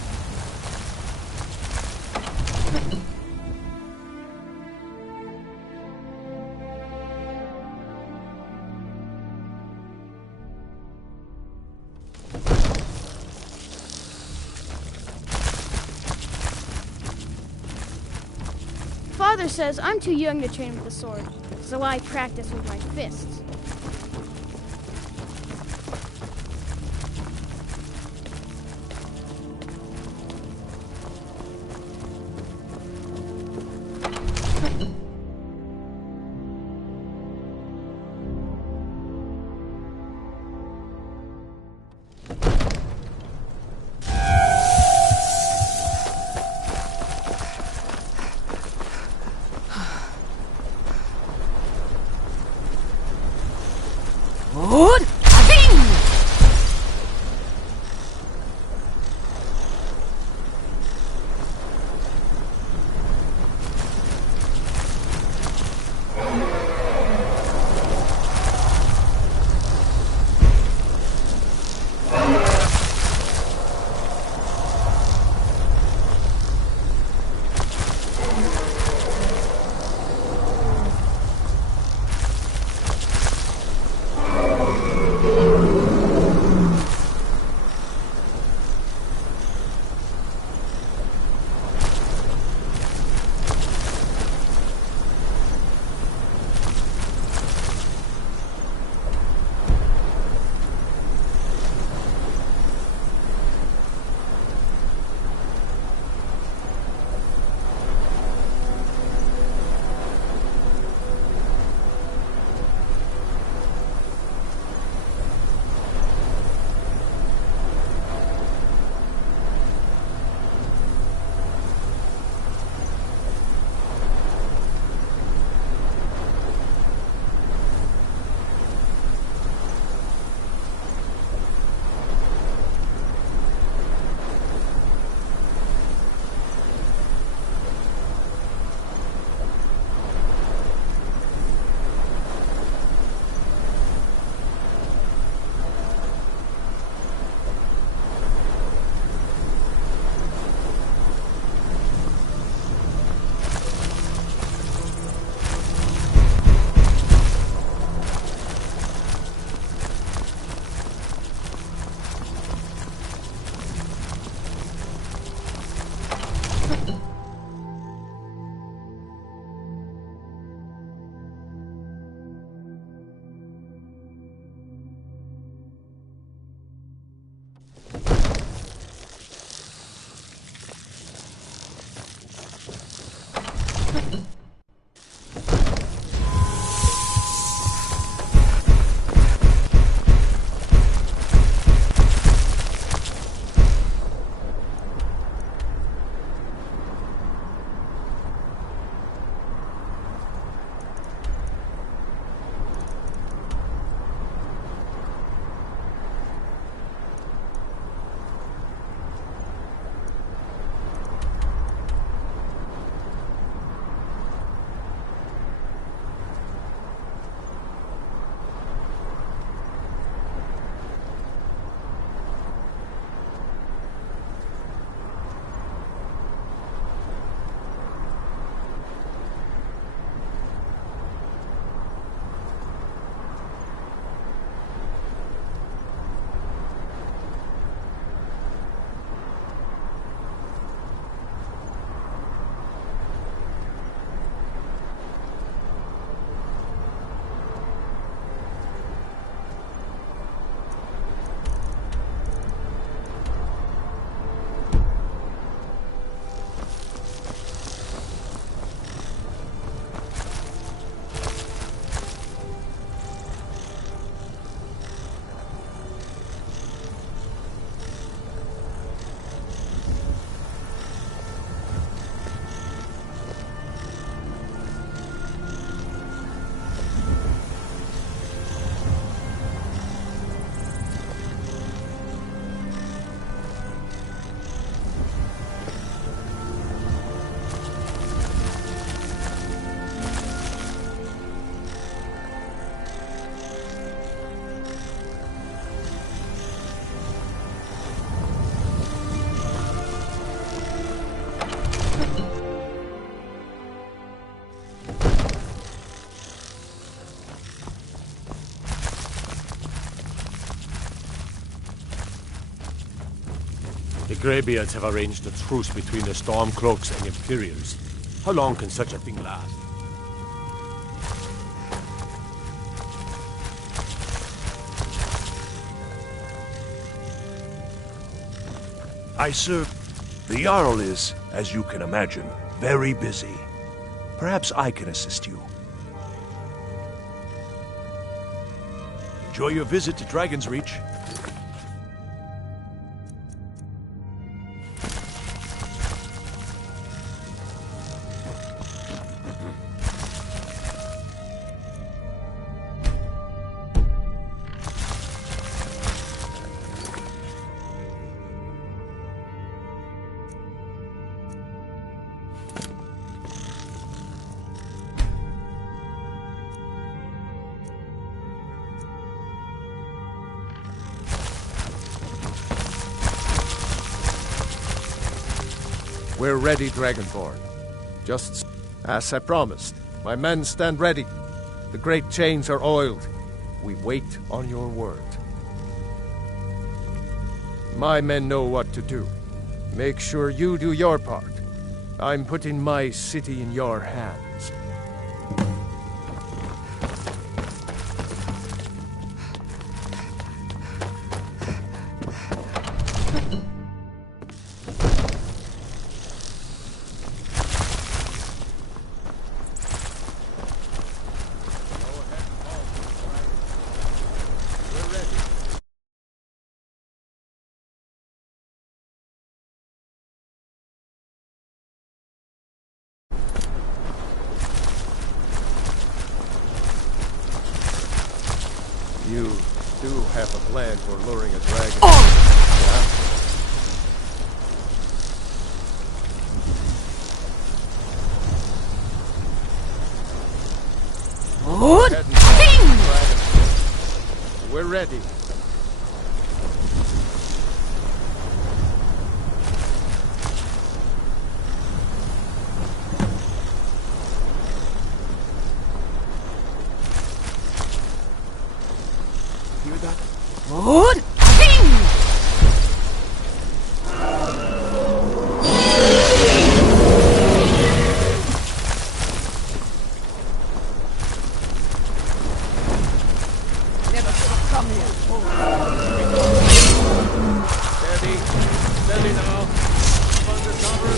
Father says I'm too young to train with the sword, so I practice with my fists. The Greybeards have arranged a truce between the Stormcloaks and Imperials. How long can such a thing last? Sir, the Jarl is, as you can imagine, very busy. Perhaps I can assist you. Enjoy your visit to Dragon's Reach. We're ready, Dragonborn. Just as I promised. My men stand ready. The great chains are oiled. We wait on your word. My men know what to do. Make sure you do your part. I'm putting my city in your hands. You do have a plan for luring a dragon. Yeah? We're ready. Good. Never should have come here. Steady now. Undercover.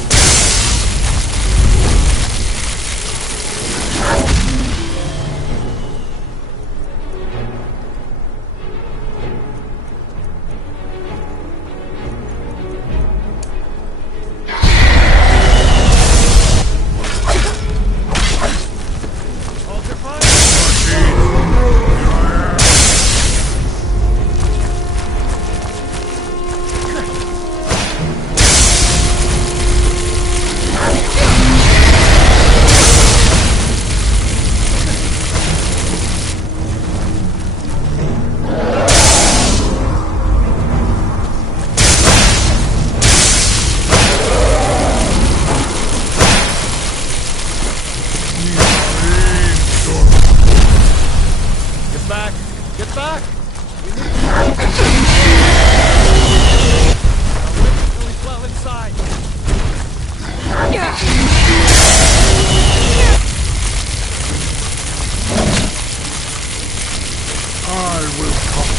Get back! We need really well inside. I will come.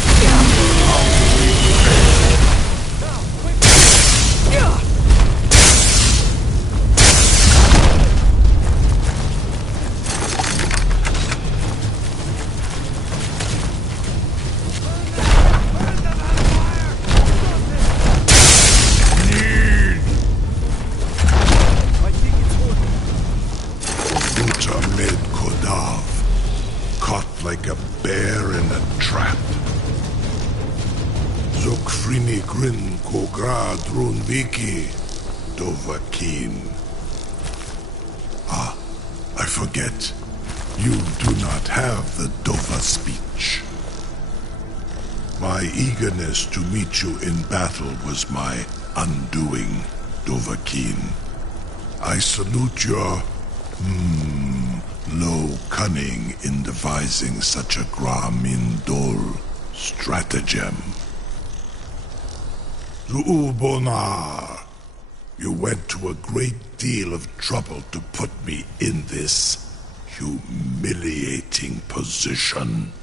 Like a bear in a trap. Zokfrini grin kogra drunviki dovakin. Ah, I forget. You do not have the Dova speech. My eagerness to meet you in battle was my undoing, Dovahkiin. I salute your, low cunning in devising such a Gramindol stratagem. Zu'ulbonar, you went to a great deal of trouble to put me in this humiliating position.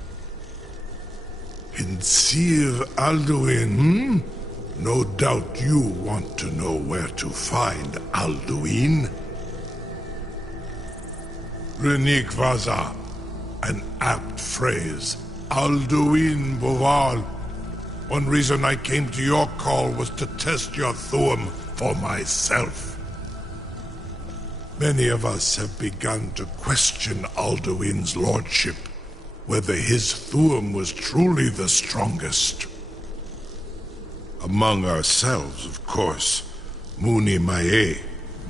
In Sir Alduin, No doubt you want to know where to find Alduin. Renikvaza, an apt phrase. Alduin Boval. One reason I came to your call was to test your Thuum for myself. Many of us have begun to question Alduin's lordship, whether his Thuum was truly the strongest. Among ourselves, of course, Muni Mae,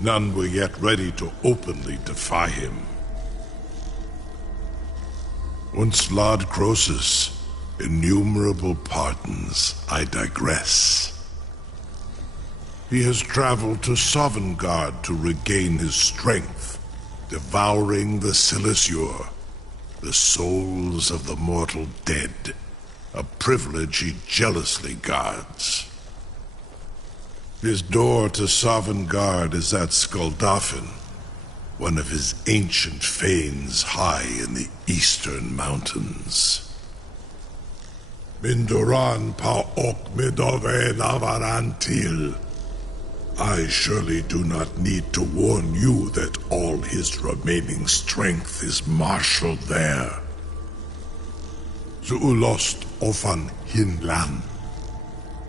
none were yet ready to openly defy him. Once Lord Croesus, innumerable pardons, I digress. He has traveled to Sovngarde to regain his strength, devouring the Silesur, the souls of the mortal dead, a privilege he jealously guards. His door to Sovngarde is at Skuldafn, one of his ancient fanes high in the eastern mountains. Mindoran pa ok midove navarantil. I surely do not need to warn you that all his remaining strength is marshaled there. Zuulost ofan hinlan.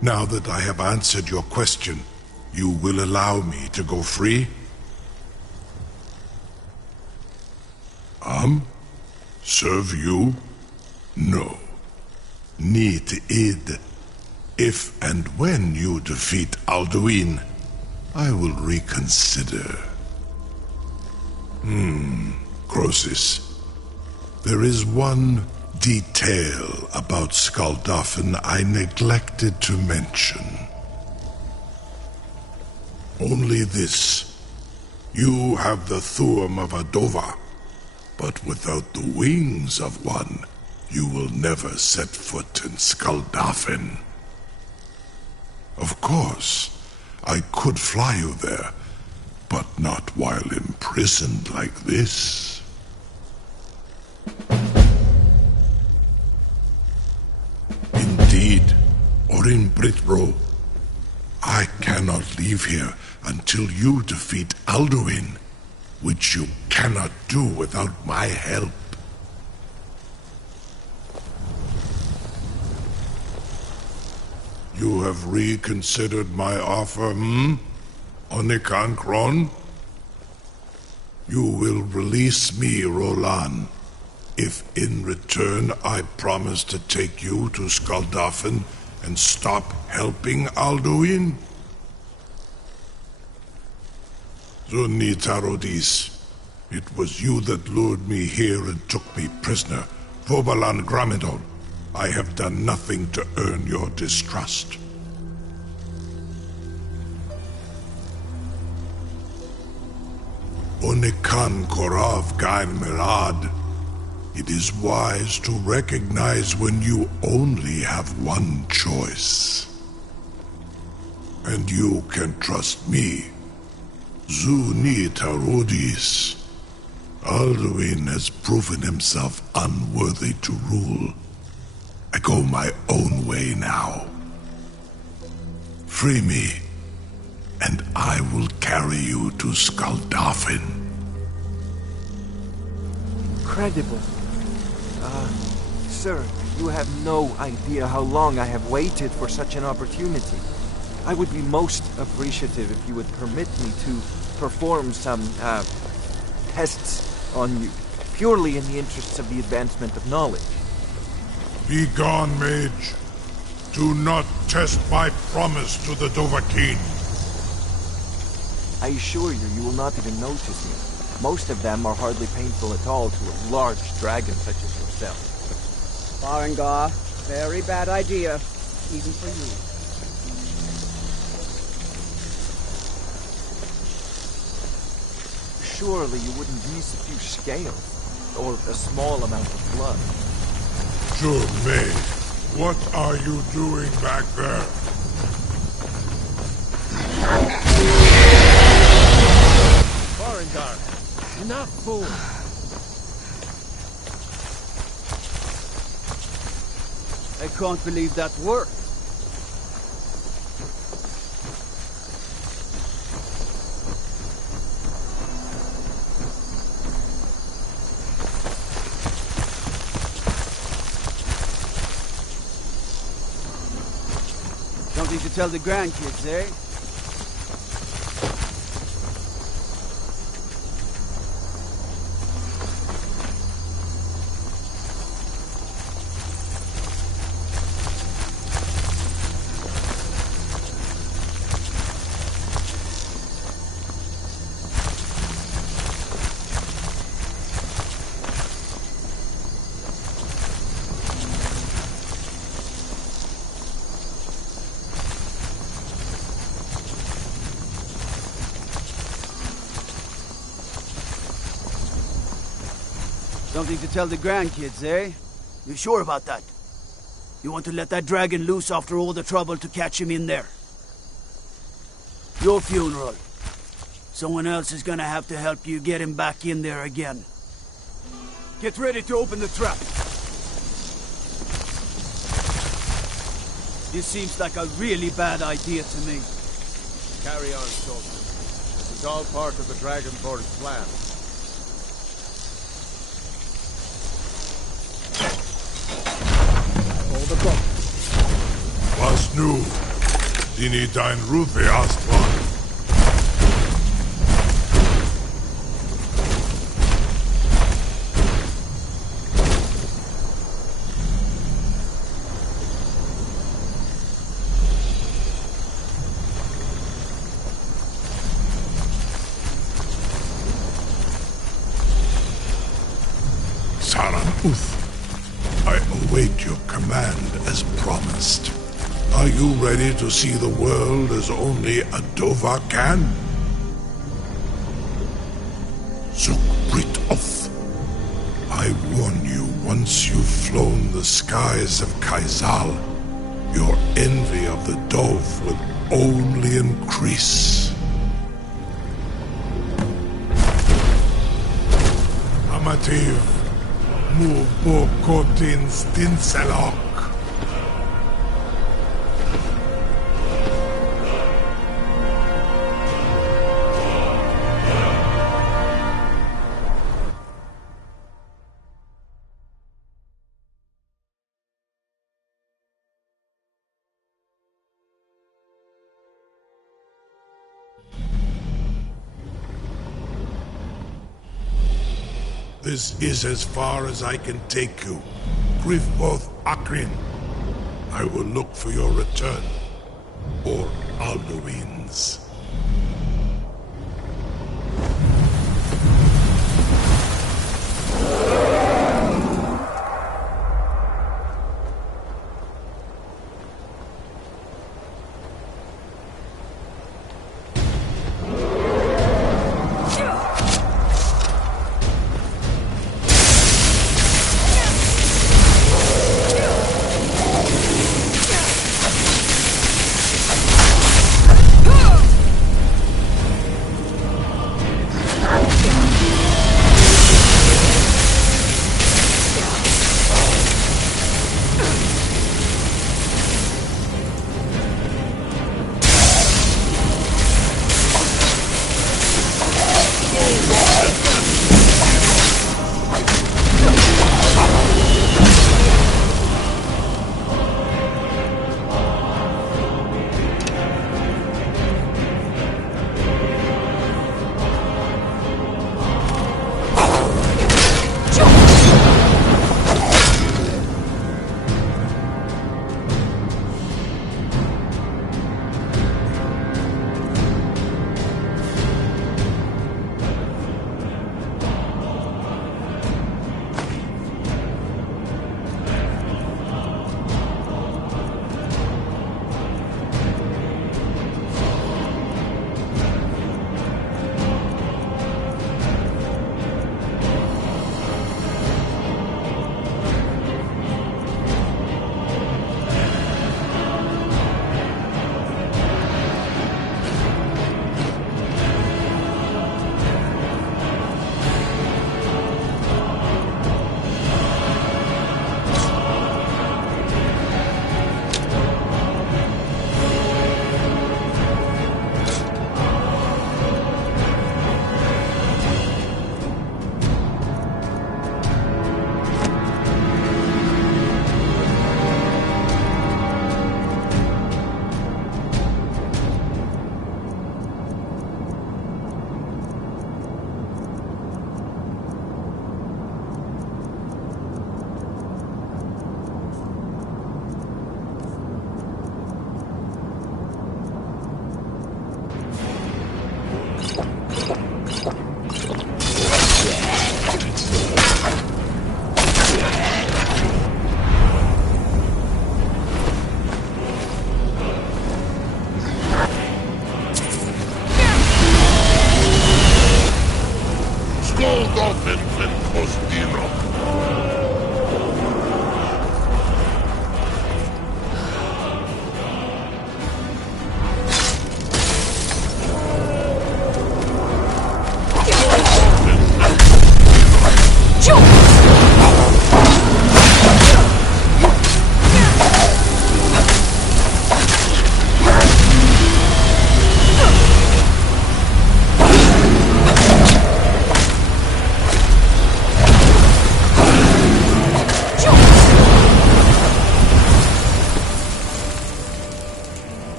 Now that I have answered your question, you will allow me to go free? Serve you? No. Need id. If and when you defeat Alduin, I will reconsider. Croesus. There is one detail about Skuldafn I neglected to mention. Only this. You have the Thuum of Adova, but without the wings of one, you will never set foot in Skuldafn. Of course, I could fly you there, but not while imprisoned like this. Indeed, Orin Britbro, I cannot leave here until you defeat Alduin, which you cannot do without my help. You have reconsidered my offer, Onikan Kron? You will release me, Roland, if in return I promise to take you to Skuldafn and stop helping Alduin? Zunitarodis, it was you that lured me here and took me prisoner. Vobalan Gramidon, I have done nothing to earn your distrust. Onikan Korav Gain Mirad. It is wise to recognize when you only have one choice. And you can trust me. Zuni Tarodis. Alduin has proven himself unworthy to rule. I go my own way now. Free me, and I will carry you to Skuldafn. Incredible. Sir, you have no idea how long I have waited for such an opportunity. I would be most appreciative if you would permit me to perform some, tests on you, purely in the interests of the advancement of knowledge. Be gone, mage. Do not test my promise to the Dovahkiin. I assure you, you will not even notice me. Most of them are hardly painful at all to a large dragon such as yourself. Farengar, very bad idea, even for you. Surely you wouldn't miss a few scales, or a small amount of blood. Sure, mage. What are you doing back there? Farengar. Enough, fool. I can't believe that worked. Something to tell the grandkids, eh? Something to tell the grandkids, eh? You sure about that? You want to let that dragon loose after all the trouble to catch him in there? Your funeral. Someone else is gonna have to help you get him back in there again. Get ready to open the trap. This seems like a really bad idea to me. Carry on, soldier. This is all part of the Dragonborn's plan. Was nu? Dini dein Rufe Astwan. Saran Uth, I await your command as promised. Are you ready to see the world as only a Dova can? Zukbrit Oth, I warn you, once you've flown the skies of Kaizal, your envy of the Dove will only increase. Amativ, Mubo Kotin Stinselok. This is as far as I can take you. Grifoth Akrin. I will look for your return. Or Alduin's.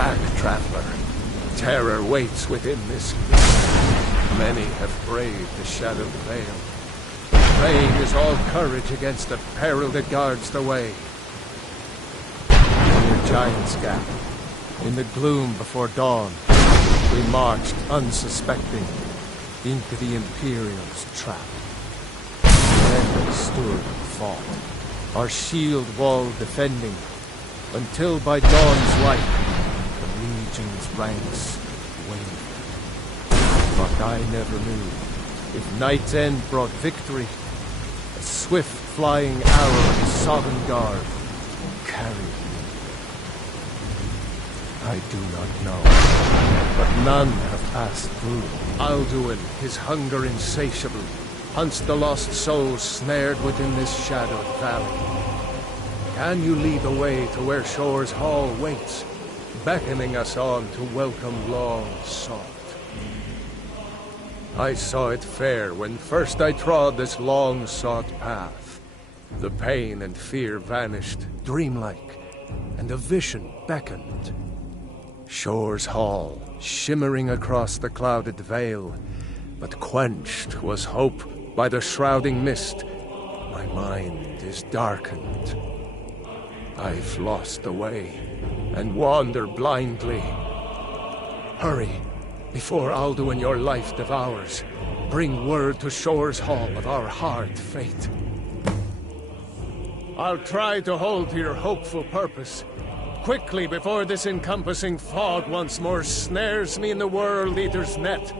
back, traveler. Terror waits within this mist. Many have braved the shadowed veil. Vain is all courage against the peril that guards the way. Near Giant's Gap, in the gloom before dawn, we marched unsuspecting into the Imperial's trap. Then we stood and fought, our shield wall defending, until by dawn's light, the Legion's ranks wavered. But I never knew, if Night's End brought victory, a swift flying arrow of Sovngarde carried me. I do not know, but none have passed through. Alduin, his hunger insatiable, hunts the lost souls snared within this shadowed valley. Can you lead the way to where Shore's Hall waits, beckoning us on to welcome long sought? I saw it fair when first I trod this long-sought path. The pain and fear vanished, dreamlike, and a vision beckoned. Shore's Hall, shimmering across the clouded veil, but quenched was hope by the shrouding mist. My mind is darkened. I've lost the way, and wander blindly. Hurry, before Alduin your life devours. Bring word to Shore's Hall of our hard fate. I'll try to hold to your hopeful purpose. Quickly, before this encompassing fog once more snares me in the World Eater's net.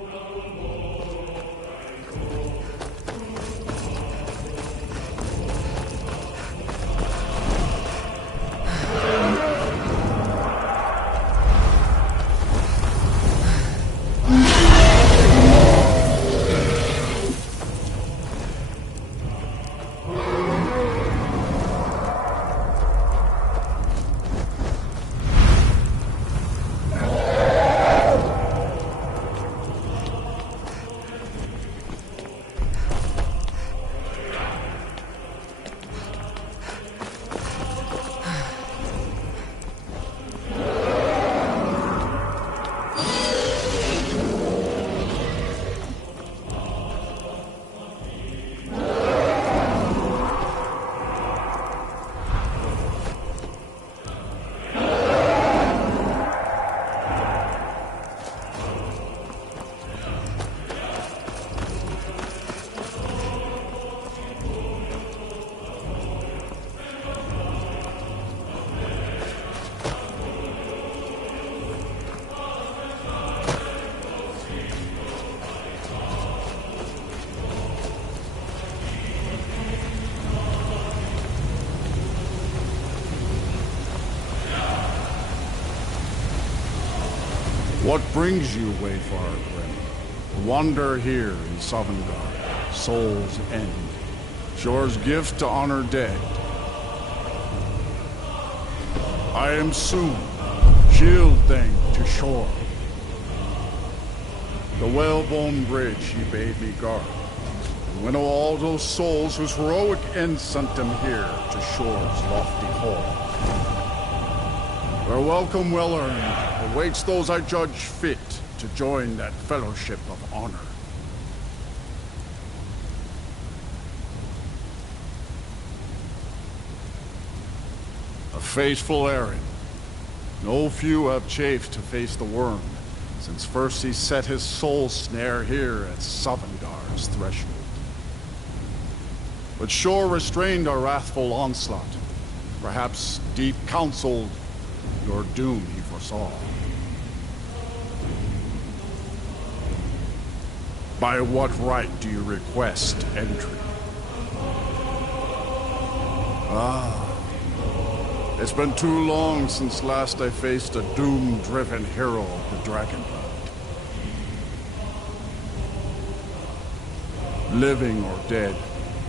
What brings you, Wayfarer Grim? Wander here in Sovngarde, Soul's End, Shore's gift to honor dead. I am soon, shield thing to Shore. The whalebone bridge he bade me guard, and winnow all those souls whose heroic end sent them here to Shore's lofty hall. Their welcome well-earned awaits those I judge fit to join that fellowship of honor. A faithful errand. No few have chafed to face the worm, since first he set his soul snare here at Sovngarde's threshold. But Shore restrained our wrathful onslaught. Perhaps deep counseled, your doom he foresaw. By what right do you request entry? It's been too long since last I faced a doom-driven hero of the Dragonblood. Living or dead,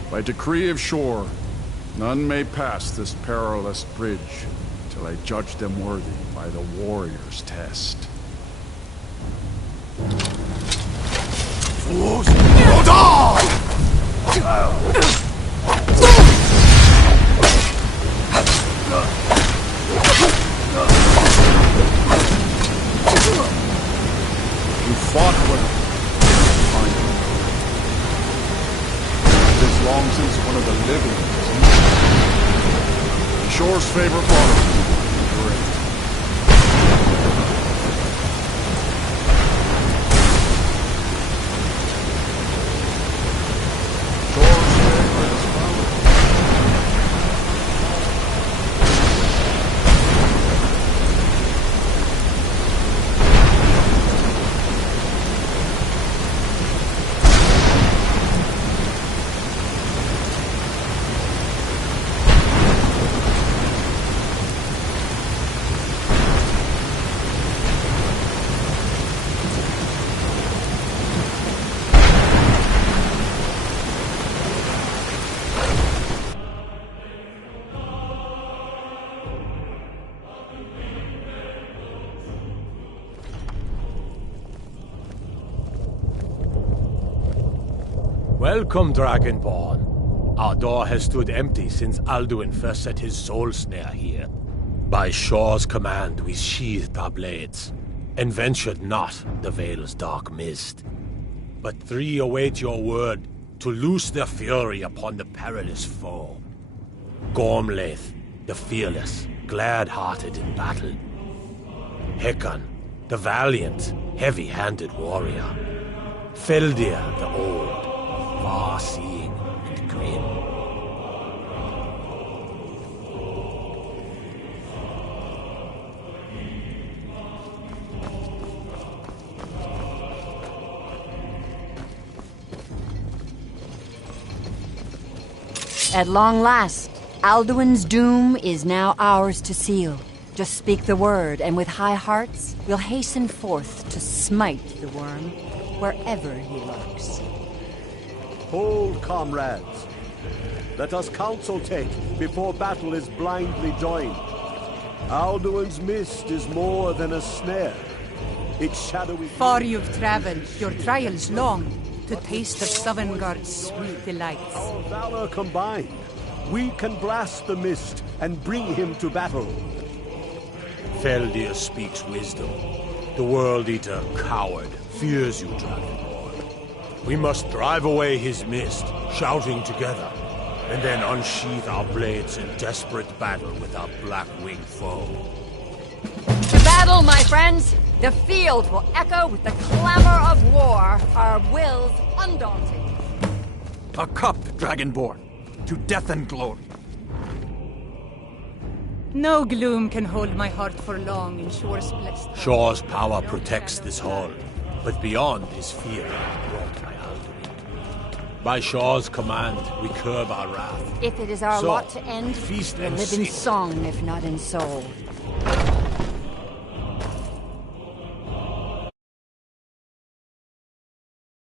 by decree of Shore, none may pass this perilous bridge till I judge them worthy by the warrior's test. Fools! Go down! favorite water. Great. Welcome, Dragonborn. Our door has stood empty since Alduin first set his soul snare here. By Shaw's command, we sheathed our blades, and ventured not the Vale's dark mist. But three await your word to loose their fury upon the perilous foe. Gormlaith, the fearless, glad-hearted in battle. Hekon, the valiant, heavy-handed warrior. Feldir, the old, far-seeing and grim. At long last, Alduin's doom is now ours to seal. Just speak the word, and with high hearts, we'll hasten forth to smite the worm wherever he lurks. Hold, comrades. Let us counsel take before battle is blindly joined. Alduin's mist is more than a snare. Its shadowy... Far you've traveled, your trials long, to taste of Sovngarde's sweet delights. Our valor combined, we can blast the mist and bring him to battle. Feldir speaks wisdom. The World Eater, coward, fears you, Dragonborn. We must drive away his mist, shouting together, and then unsheath our blades in desperate battle with our black-winged foe. To battle, my friends! The field will echo with the clamor of war, our wills undaunted. A cup, Dragonborn, to death and glory. No gloom can hold my heart for long in Shore's bliss. Shaw's power protects this hall, but beyond is fear brought by Alduin. By Shaw's command, we curb our wrath. If it is our So, lot to end, feast we'll and live in sleep. song if not in soul.